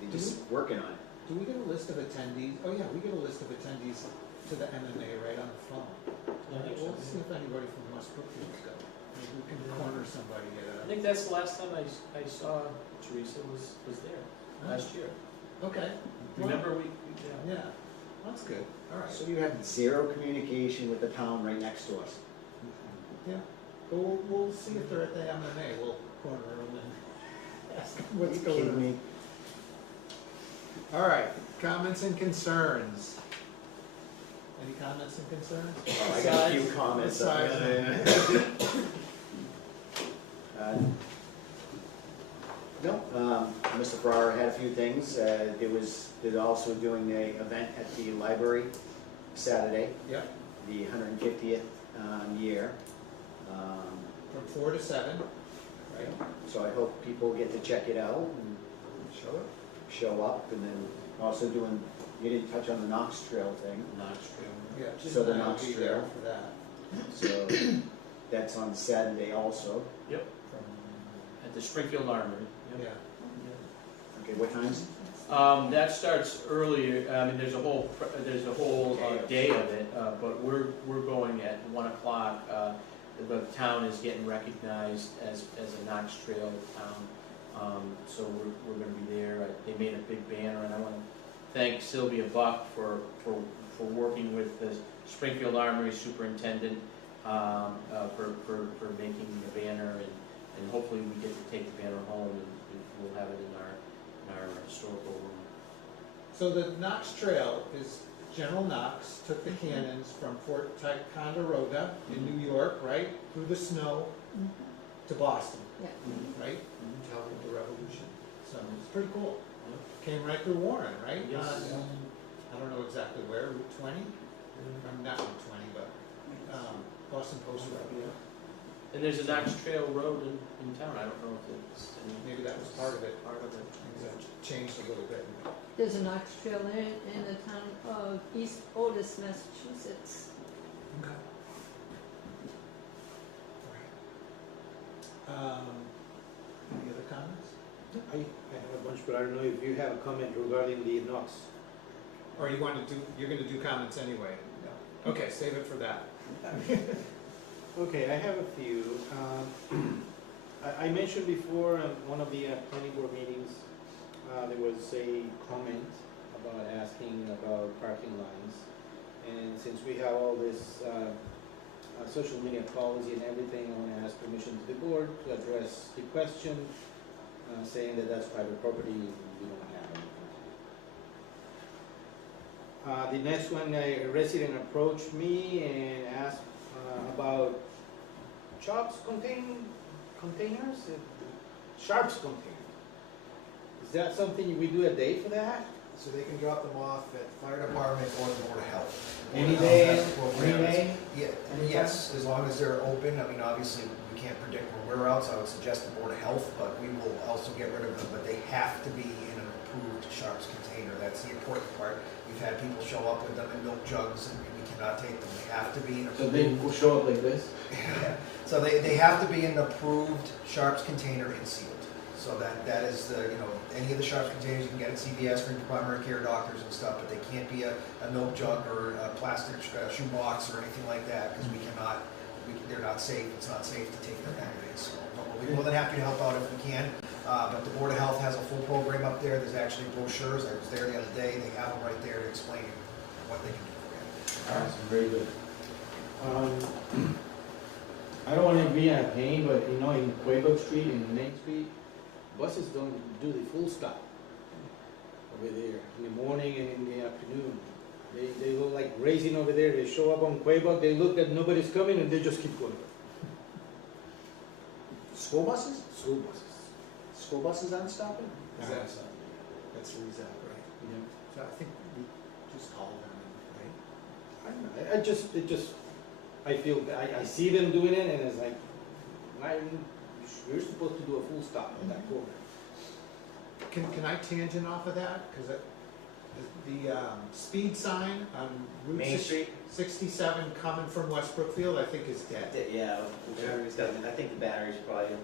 They're just working on it. Do we get a list of attendees? Oh, yeah, we get a list of attendees to the MMA right on the phone. We'll see if anybody from West Brookfield's go. Maybe we can corner somebody I at think that's the last time I saw Teresa was there, last year. Okay. Remember, we Yeah, that's good, all right. So you have zero communication with the town right next to us. Yeah, but we'll see if they're at the MMA, we'll corner them and ask them what's going Kidding on. me? All right, comments and concerns. Any comments and concerns? Oh, I got a few comments. Besides- No, Mr. Farrar had a few things. They're also doing a event at the library Saturday, Yep, the 150th year. from 4 to 7, right? So I hope people get to check it out and Show it. show up, and then also doing, you didn't touch on the Knox Trail thing. Yeah, So the I'll Knox be there Trail. for that. So That's on Saturday also. At the Springfield Armory. Yeah. Okay, what times? That starts earlier, I mean, there's a whole day of it, but we're going at 1 o'clock. The town is getting recognized as a Knox Trail town, so we're gonna be there. They made a big banner, and I wanna thank Sylvia Buck for working with the Springfield Armory Superintendent, for making the banner, and hopefully we get to take the banner home, and we'll have it in our historical room. So the Knox Trail is General Knox took the cannons from Fort Ticonderoga in New York, right, through the snow to Boston, Yeah. right? Telling the revolution. So it's pretty cool. Came right through Warren, right? Yes. I don't know exactly where, Route 20? Not Route 20, but Boston Post Road. And there's a Knox Trail Road in town, I don't know if it's Maybe that was part of it. part of it. Things have changed a little bit. There's a Knox Trail in the town of East Otis, Massachusetts. Okay. Any other comments? I have a bunch, but I don't know if you have a comment regarding the Knox. Or you want to do, you're gonna do comments anyway? No. Okay, save it for that. Okay, I have a few. I mentioned before on one of the planning board meetings, there was a comment about asking about parking lines. And since we have all this social media policy and everything, I want to ask permission to the board to address the question, saying that that's private property, we don't have anything. The next one, a resident approached me and asked about shops containers, sharps containers. Is that something we do a day for that? So they can drop them off at fire department or the board of health. Any Board of day, Health has programs. any day? Yeah, yes, as long as they're open. I mean, obviously, we can't predict where we're out, so I would suggest the board of health, but we will also get rid of them, but they have to be in an approved sharps container. That's the important part. We've had people show up with them in milk jugs, and we cannot take them. They have to be in So approved. they will show up like this? So they have to be in an approved sharps container and sealed. So that is the, any of the sharps containers you can get at CVS for your primary care doctors and stuff, but they can't be a milk jug or a plastic shoebox or anything like that, because they're not safe, it's not safe to take them anyways. So, but we'll be more than happy to help out if we can. But the Board of Health has a full program up there, there's actually brochures, I was there the other day, they have them right there to explain what they can do for you. That's very good. I don't wanna be a pain, but in Quaybuck Street and Main Street, Buses don't do the full stop over there in the morning and in the afternoon. They go like racing over there, they show up on Quaybuck, they look that nobody's coming and they just keep going. School buses? School buses. School buses aren't stopping? Is that that's Rizal, right? So I think we just call them, right? I don't know, I feel, I see them doing it and it's like, we're supposed to do a full stop on that corner. Can I tangent off of that? Because the speed sign on Route Main Street? 67 coming from West Brookfield, I think is dead. Yeah, I think the batteries probably,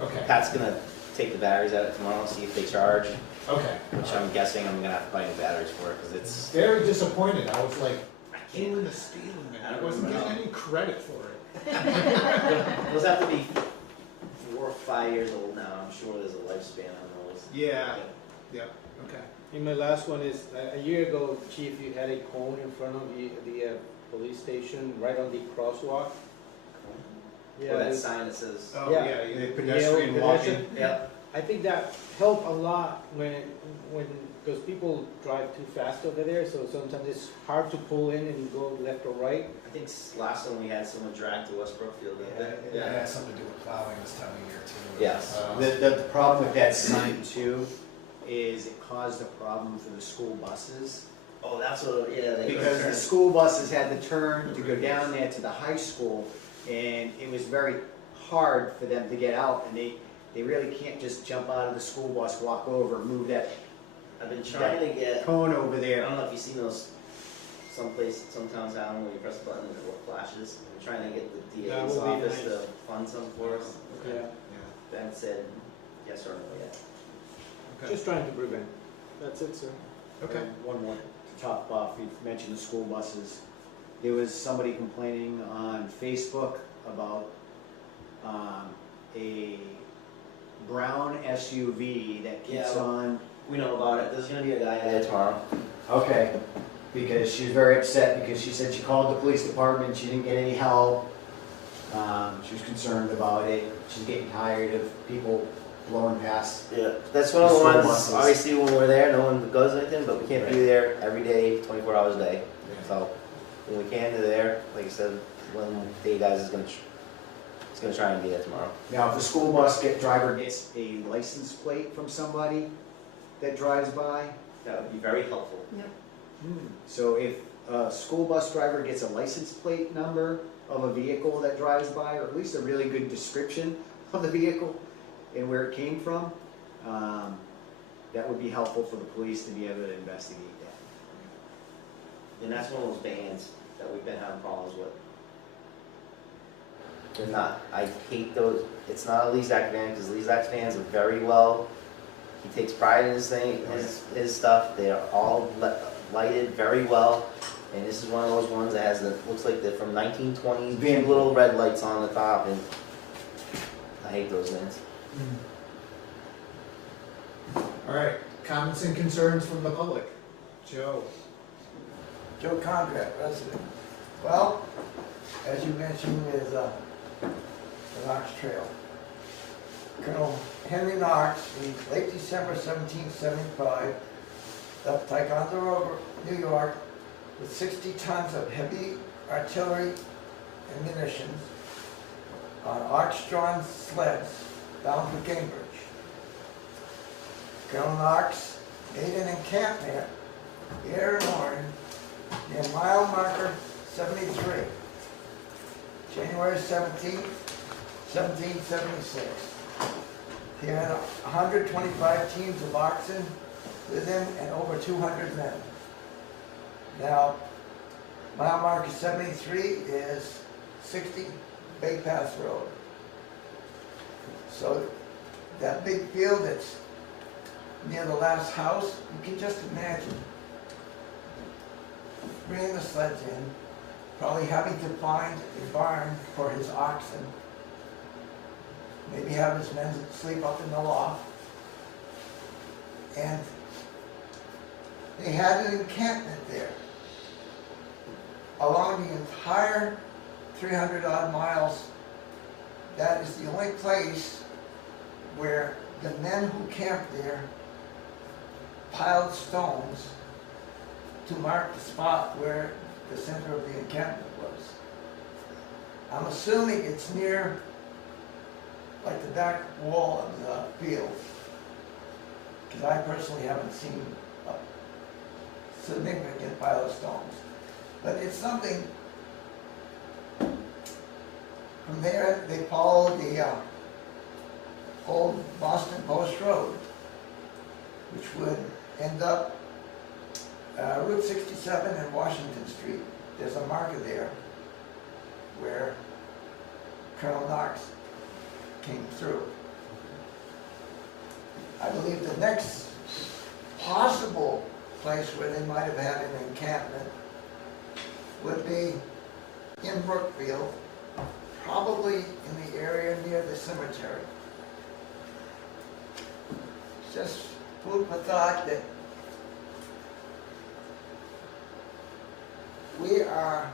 Okay. Pat's gonna take the batteries out tomorrow, see if they charge, Okay. which I'm guessing I'm gonna have to buy new batteries for it, because it's, Very disappointed. I was like, I can't. doing the speed limit. I wasn't getting any credit for it. Those have to be 4 or 5 years old now, I'm sure there's a lifespan on those. Yeah. Yep. Okay. And my last one is, a year ago, Chief, you had a cone in front of the police station, right on the crosswalk. Or that sign that says, Oh, Yeah. yeah. The yeah. pedestrian walking. yep, I think that helped a lot because people drive too fast over there, so sometimes it's hard to pull in and go left or right. I think last time we had someone dragged to West Brookfield, didn't they? It has something to do with plowing this time of year too. Yes. The problem with that sign too is it caused a problem for the school buses. Oh, that's what, yeah. they- Because the school buses had to turn to go down there to the high school, and it was very hard for them to get out, and they really can't just jump out of the school bus, walk over, move that I've been trying to get, cone over I there. don't know if you've seen those some towns have them where you press a button and it flashes. We're trying to get the That DA's would be office nice. to fund some for us. Yeah, Ben said yes or no yet. Okay. just trying to prevent. That's it, sir. Okay. One more to top off, you mentioned the school buses. There was somebody complaining on Facebook about, a brown SUV that keeps Yeah. on. We know about it. There's gonna be a guy there tomorrow. Okay, because she was very upset because she said she called the police department, she didn't get any help. She was concerned about it, she's getting tired of people blowing past. Yeah, that's one of the School ones, buses. obviously when we're there, no one goes anything, but we can't be Right. there every day, 24 hours a day. So, when we can, they're there, like I said, one of the guys is gonna try and be there tomorrow. Now, if the school bus driver gets a license plate from somebody that drives by, That would be very helpful. so if a school bus driver gets a license plate number of a vehicle that drives by, or at least a really good description of the vehicle and where it came from, that would be helpful for the police to be able to investigate that. And that's one of those bands that we've been having problems with. They're not, I hate those, it's not a Lee's-Act van, because Lee's-Act vans are very well, he takes pride in his thing, his stuff, they are all lighted very well, and this is one of those ones that has the, looks like they're from 1920s, big little red lights on the top, and I hate those vans. All right, comments and concerns from the public. Joe? Joe Conrad, resident. Well, as you mentioned, is the Knox Trail. Colonel Henry Knox, in late December 1775, left Ticonderoga, New York, with 60 tons of heavy artillery and munitions on ox-drawn sleds bound for Cambridge. Colonel Knox made an encampment here in Warren near mile marker 73, January 17th, 1776. He had 125 teams of oxen with him and over 200 men. Now, mile marker 73 is 60 Bay Pass Road. So that big field that's near the last house, you can just imagine bringing the sleds in, probably having to find a barn for his oxen, maybe have his men sleep up in the loft. And they had an encampment there along the entire 300 odd miles. That is the only place where the men who camped there piled stones to mark the spot where the center of the encampment was. I'm assuming it's near, like, the back wall of the field, because I personally haven't seen a significant pile of stones. But it's something. From there, they followed the old Boston Post Road, which would end up Route 67 and Washington Street. There's a marker there where Colonel Knox came through. I believe the next possible place where they might have had an encampment would be in Brookfield, probably in the area near the cemetery. Just food for thought that we are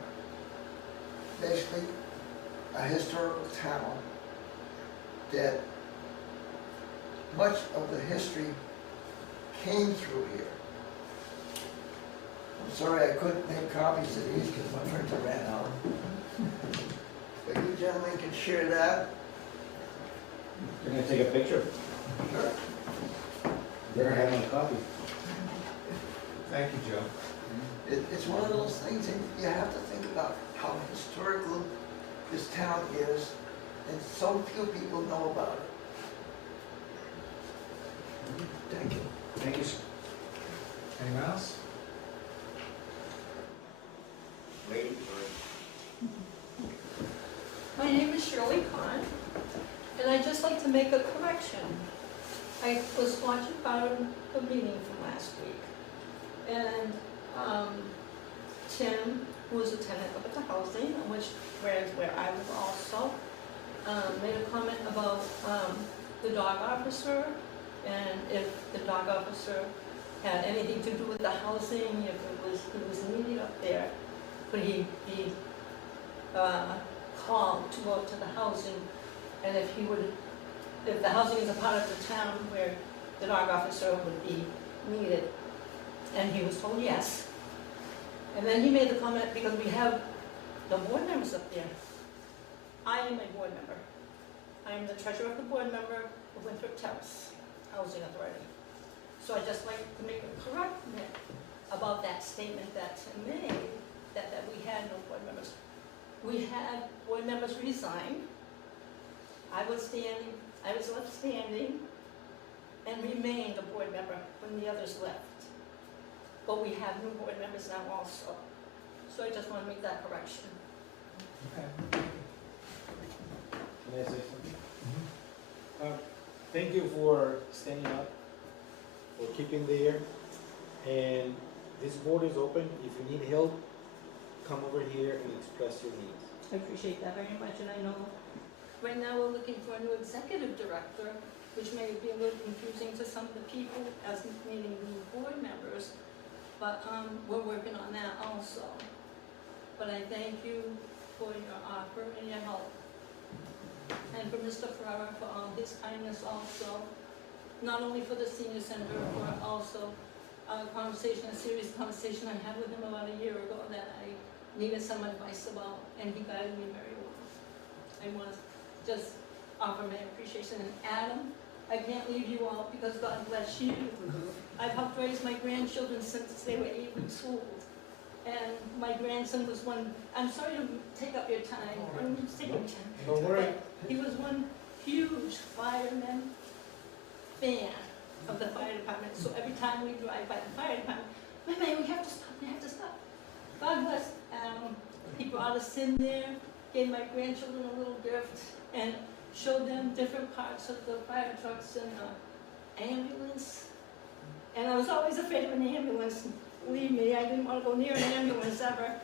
basically a historical town that much of the history came through here. I'm sorry I couldn't make copies of these because my printer ran out. But you gentlemen can share that. You're gonna take a picture? Sure. Better have a copy. Thank you, Joe. It's one of those things that you have to think about how historical this town is, and so few people know about it. Thank you. Thank you, sir. Anyone else? And I'd just like to make a correction. I was watching part of the meeting from last week, and Tim, who was a tenant of the housing, where I was also, made a comment about the dog officer, and if the dog officer had anything to do with the housing, if it was needed up there, could he be called to go up to the housing, and if the housing is a part of the town where the dog officer would be needed. And he was told yes. And then he made the comment, because we have the board members up there. I am a board member. I am the treasurer of the board member of Winthrop Terrace Housing Authority. So I'd just like to make a correction about that statement that Tim made, that we had no board members. We had board members resign. I was left standing and remained a board member when the others left. But we have new board members now also. So I just want to make that correction. Can I say something? Thank you for standing up, for keeping there. And this board is open. If you need help, come over here and express your needs. I appreciate that very much, and I know right now we're looking for a new executive director, which may be a little confusing to some of the people as meeting new board members, but we're working on that also. But I thank you for your offer and your help. And for Mr. Ferrara for all his kindness also, not only for the senior center, but also a serious conversation I had with him about a year ago that I needed some advice about, and he guided me very well. I want to just offer my appreciation. And Adam, I can't leave you out because God bless you. I've helped raise my grandchildren since they were 8 weeks old. And my grandson was one, I'm sorry to take up your time. Don't worry. He was one huge fireman fan of the fire department. So every time we drive by the fire department, we have to stop, we have to stop. God bless Adam. He brought us in there, gave my grandchildren a little gift, and showed them different parts of the fire trucks and ambulance. And I was always afraid of an ambulance. Believe me, I didn't want to go near an ambulance ever.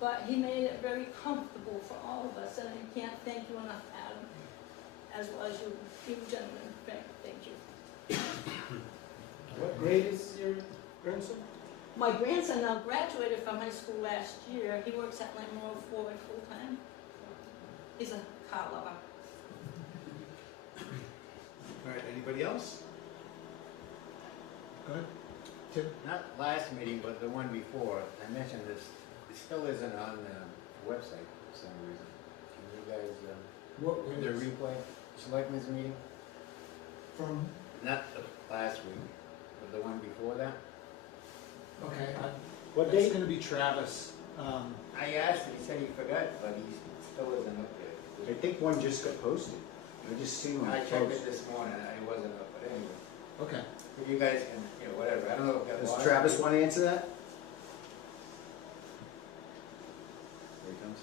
But he made it very comfortable for all of us, and I can't thank you enough, Adam, as well as you gentlemen. Thank you. What grade is your grandson? My grandson now graduated from high school last year. He works at Lamar Ford full-time. He's a car lover. All right, anybody else? Go ahead. Tim? Not last meeting, but the one before, I mentioned this, it still isn't on the website for some reason. Can you guys, What do the replay, Selectmen's meeting? From? Not the last week, but the one before that? Okay, What that's date? gonna be Travis. I asked him, he said he forgot, but he still isn't up there. I think one just got posted. I just seen one I checked post. it this morning, it wasn't up, but anyway. Okay. But you guys can, whatever, I don't know if that was. Does Travis want to answer that? Here he comes.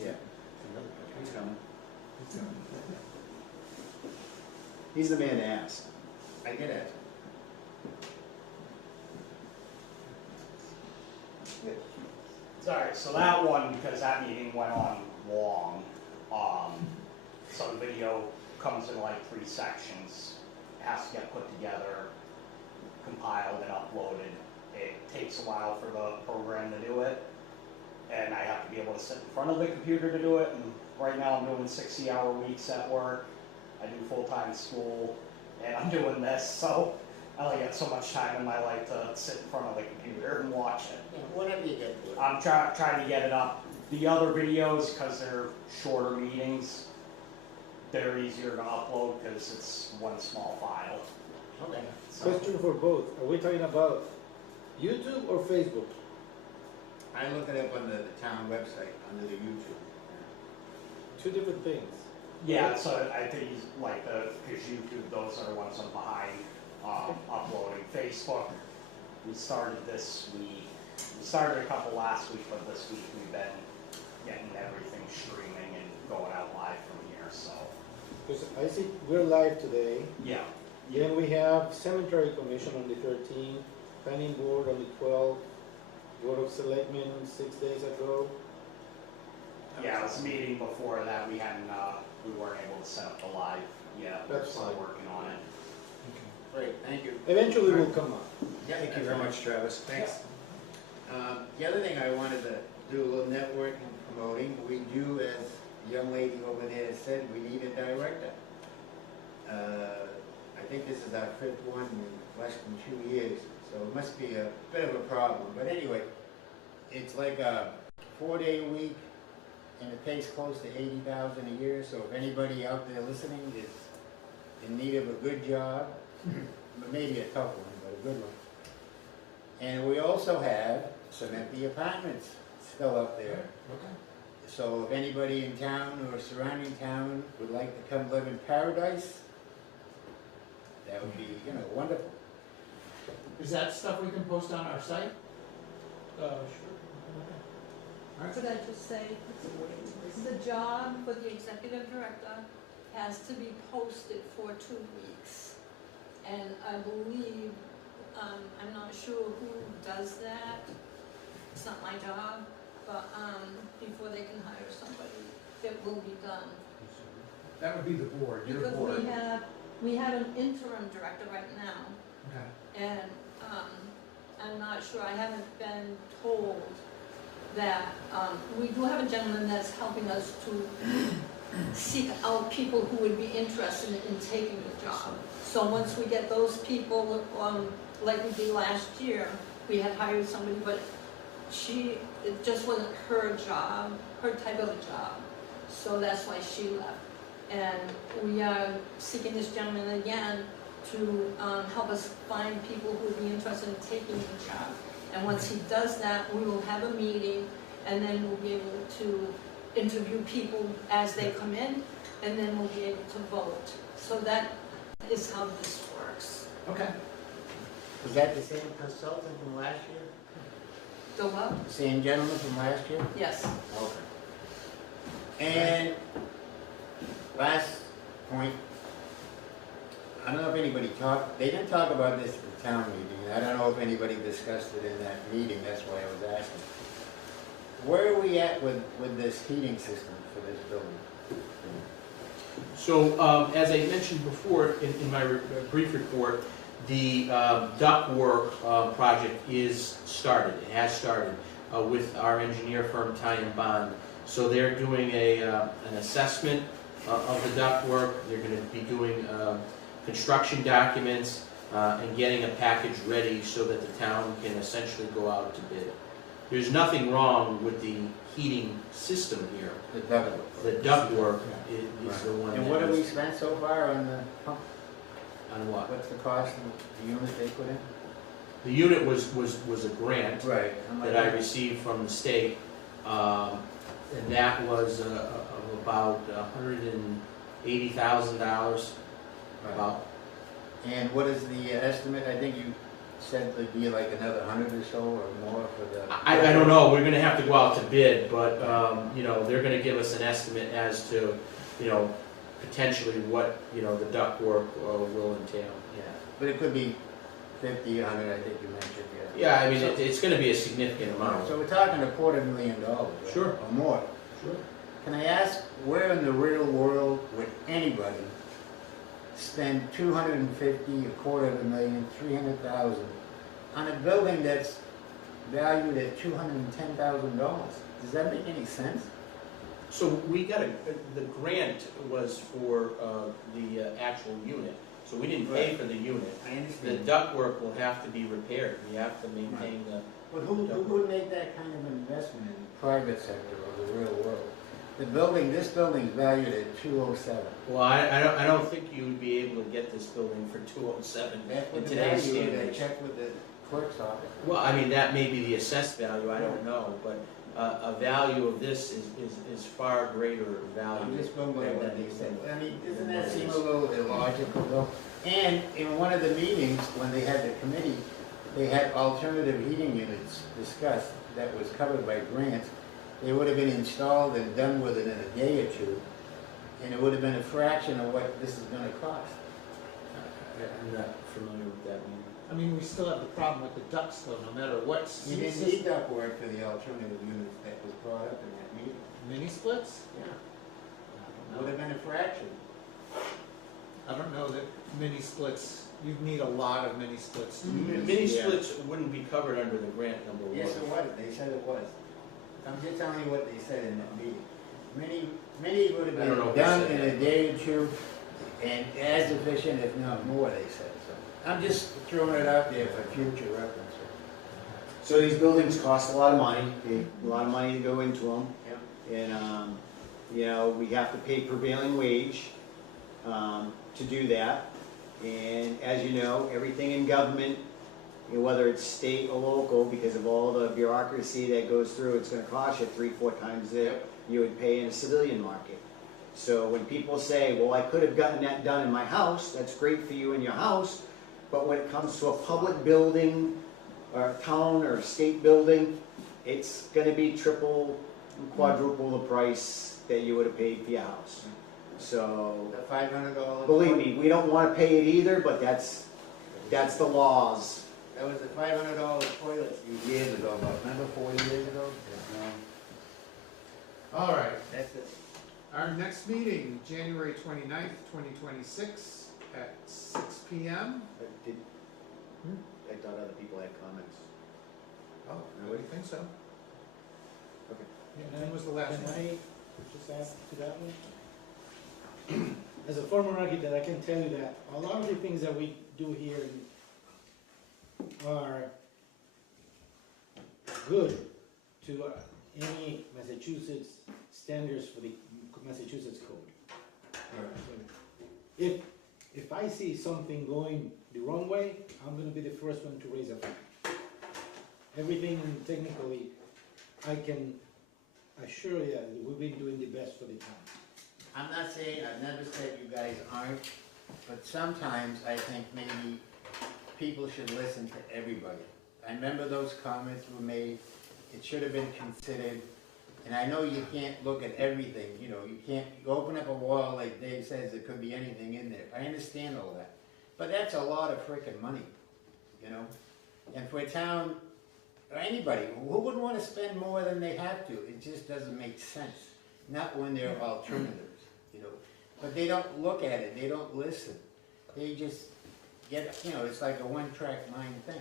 Yeah. He's coming. He's the man to ask. I get it. Sorry, so that one, because that meeting went on long, so the video comes in like 3 sections, has to get put together, compiled and uploaded. It takes a while for the program to do it, and I have to be able to sit in front of the computer to do it, and right now I'm doing 60-hour weeks at work, I do full-time school, and I'm doing this, so I only get so much time in my life to sit in front of the computer and watch it. Yeah, whatever you get to it. I'm trying to get it up. The other videos, because they're shorter meetings, they're easier to upload because it's one small file. Okay. So, Question for both. Are we talking about YouTube or Facebook? I looked it up on the town website, under the YouTube. Two different things. yeah, so I think he's like because YouTube, those are the ones I'm behind uploading. Facebook, we started this week. We started a couple last week, but this week we've been getting everything streaming and going out live from here. So Because I see we're live today. Yeah. Then we have Cemetery Commission on the 13th, Planning Board on the 12th, Board of Selectmen 6 days ago. Yeah, it was a meeting before that, we hadn't, we weren't able to set up the live yet, we're That's still fine. working on it. Great, thank you. Eventually will come up. Thank you very much, Travis. Thanks. The other thing I wanted to do a little networking promoting, we do, as the young lady over there said, we need a director. I think this is our 5th one in less than 2 years, so it must be a bit of a problem. But anyway, it's like a 4-day week, and it pays close to $80,000 a year, so if anybody out there listening is in need of a good job, but maybe a tough one, but a good one. And we also have some empty apartments still up there. Okay. So if anybody in town or surrounding town would like to come live in paradise, that would be, wonderful. Is that stuff we can post on our site? Sure. Could I just say, the job for the executive director has to be posted for 2 weeks. And I believe, I'm not sure who does that, it's not my job, but, before they can hire somebody, it will be done. That would be the board, your Because board. we have an interim director right now, Okay. and, I'm not sure, I haven't been told that, we do have a gentleman that's helping us to seek out people who would be interested in taking the job. So once we get those people, like we did last year, we had hired somebody, but it just wasn't her job, her type of a job. So that's why she left. And we are seeking this gentleman again to help us find people who would be interested in taking the job. And once he does that, we will have a meeting, and then we'll be able to interview people as they come in, and then we'll be able to vote. So that is how this works. Okay. Was that the same consultant from last year? The what? The same gentleman from last year? Yes. Okay. And last point, I don't know if anybody they didn't talk about this at the town meeting, and I don't know if anybody discussed it in that meeting, that's why I was asking. Where are we at with this heating system for this building? So, as I mentioned before in my brief report, the ductwork project is started, it has started, with our engineer firm, Ty & Bond. So they're doing an assessment of the ductwork, they're gonna be doing construction documents, and getting a package ready so that the town can essentially go out to bid. There's nothing wrong with the heating system here. The ductwork. The ductwork is the one that And what have we is- spent so far on the pump? On what? What's the cost of the unit they put in? The unit was a grant Right. that I received from the state, and that was about $180,000, about. And what is the estimate? I think you said it'd be like another 100 or so or more for the... I don't know, we're gonna have to go out to bid, but, they're gonna give us an estimate as to, potentially what, the ductwork will entail, yeah. But it could be 50, 100, I think you mentioned, yeah. Yeah, I mean, it's gonna be a significant amount. So we're talking $250,000, right? Sure. Or more. Sure. Can I ask, where in the real world would anybody spend $250,000, $250,000, $300,000 on a building that's valued at $210,000? Does that make any sense? So we got the grant was for the actual unit, so we didn't pay Right. for the unit. I The understand. ductwork will have to be repaired, we have to maintain the. But who would make that kind of investment in the private sector or the real world? This building's valued at $207,000. Well, I don't think you would be able to get this building for $207 That's in what the today's value is. I standards. checked with the clerk's office. Well, I mean, that may be the assessed value, I don't know, but a value of this is far greater value. I'm just going by than what they that. said. I mean, doesn't that seem a little illogical though? And in one of the meetings, when they had the committee, they had alternative heating units discussed that was covered by grants. They would have been installed and done with it in a day or two. and it would have been a fraction of what this is gonna cost. I'm not familiar with that one. I mean, we still have the problem with the ducts though, no matter what. You didn't need that word for the alternative units that was brought up in that meeting. Mini splits? Yeah. Would have been a fraction. I don't know that mini splits, you'd need a lot of mini splits to do this. Mini Yeah. splits wouldn't be covered under the grant number one. Yes, it was, they said it was. I'm just telling you what they said in that meeting. Many would have I don't know been if they done said in a that. day or two, and as efficient, if not more, they said, so. I'm just throwing it out there for future reference. So these buildings cost a lot of money, a lot of money to go into them. Yeah. And, you know, we have to pay prevailing wage, to do that. And as you know, everything in government, you know, whether it's state or local, because of all the bureaucracy that goes through, it's gonna cost you 3-4 times that you would pay in a civilian market. So when people say, well, I could have gotten that done in my house, that's great for you in your house, but when it comes to a public building, or a town or a state building, it's gonna be triple, quadruple the price that you would have paid for your house. So, The $500. believe me, we don't wanna pay it either, but that's the laws. That was the $500 toilet a few years ago, about, remember 40 years ago? All right, That's it. our next meeting, January 29th, 2026, at 6 PM. I thought other people had comments. Oh, I would think so. Okay. Yeah, when was the last Can one? I just add to that one? As a former architect, I can tell you that a lot of the things that we do here are good to any Massachusetts standards for the Massachusetts code. If I see something going the wrong way, I'm gonna be the first one to raise a flag. Everything technically, I can assure you that we've been doing the best for the town. I'm not saying, I've never said you guys aren't, but sometimes I think maybe people should listen to everybody. I remember those comments were made, it should have been considered, and I know you can't look at everything, you know, you can't, you open up a wall like Dave says, there could be anything in there. I understand all that, but that's a lot of frickin' money, you know? And for a town, or anybody, who wouldn't wanna spend more than they have to? It just doesn't make sense, not when there are alternatives, you know? But they don't look at it, they don't listen, they just get, you know, it's like a one-track mind thing.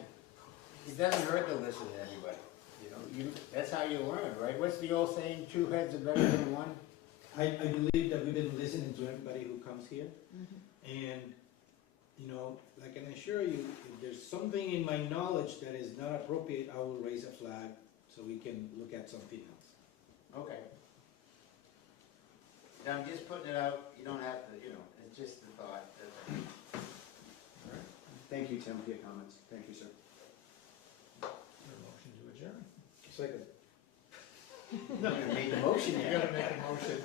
It doesn't hurt to listen to everybody, you know, that's how you learn, right? What's the old saying, two heads are better than one? I believe that we've been listening to everybody who comes here, and, you know, I can assure you, if there's something in my knowledge that is not appropriate, I will raise a flag so we can look at something else. Okay. Now, I'm just putting it out, you don't have to, you know, it's just a thought, that's all. Thank you, Tim, for your comments. Thank you, sir. Motion to adjourn. Second. No, you made the motion You yet. gotta make a motion.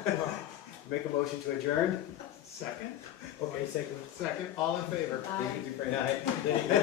Make a motion to adjourn? Second? Okay, second. Second, all in favor? Aye. Thank you, Frank. Then you go,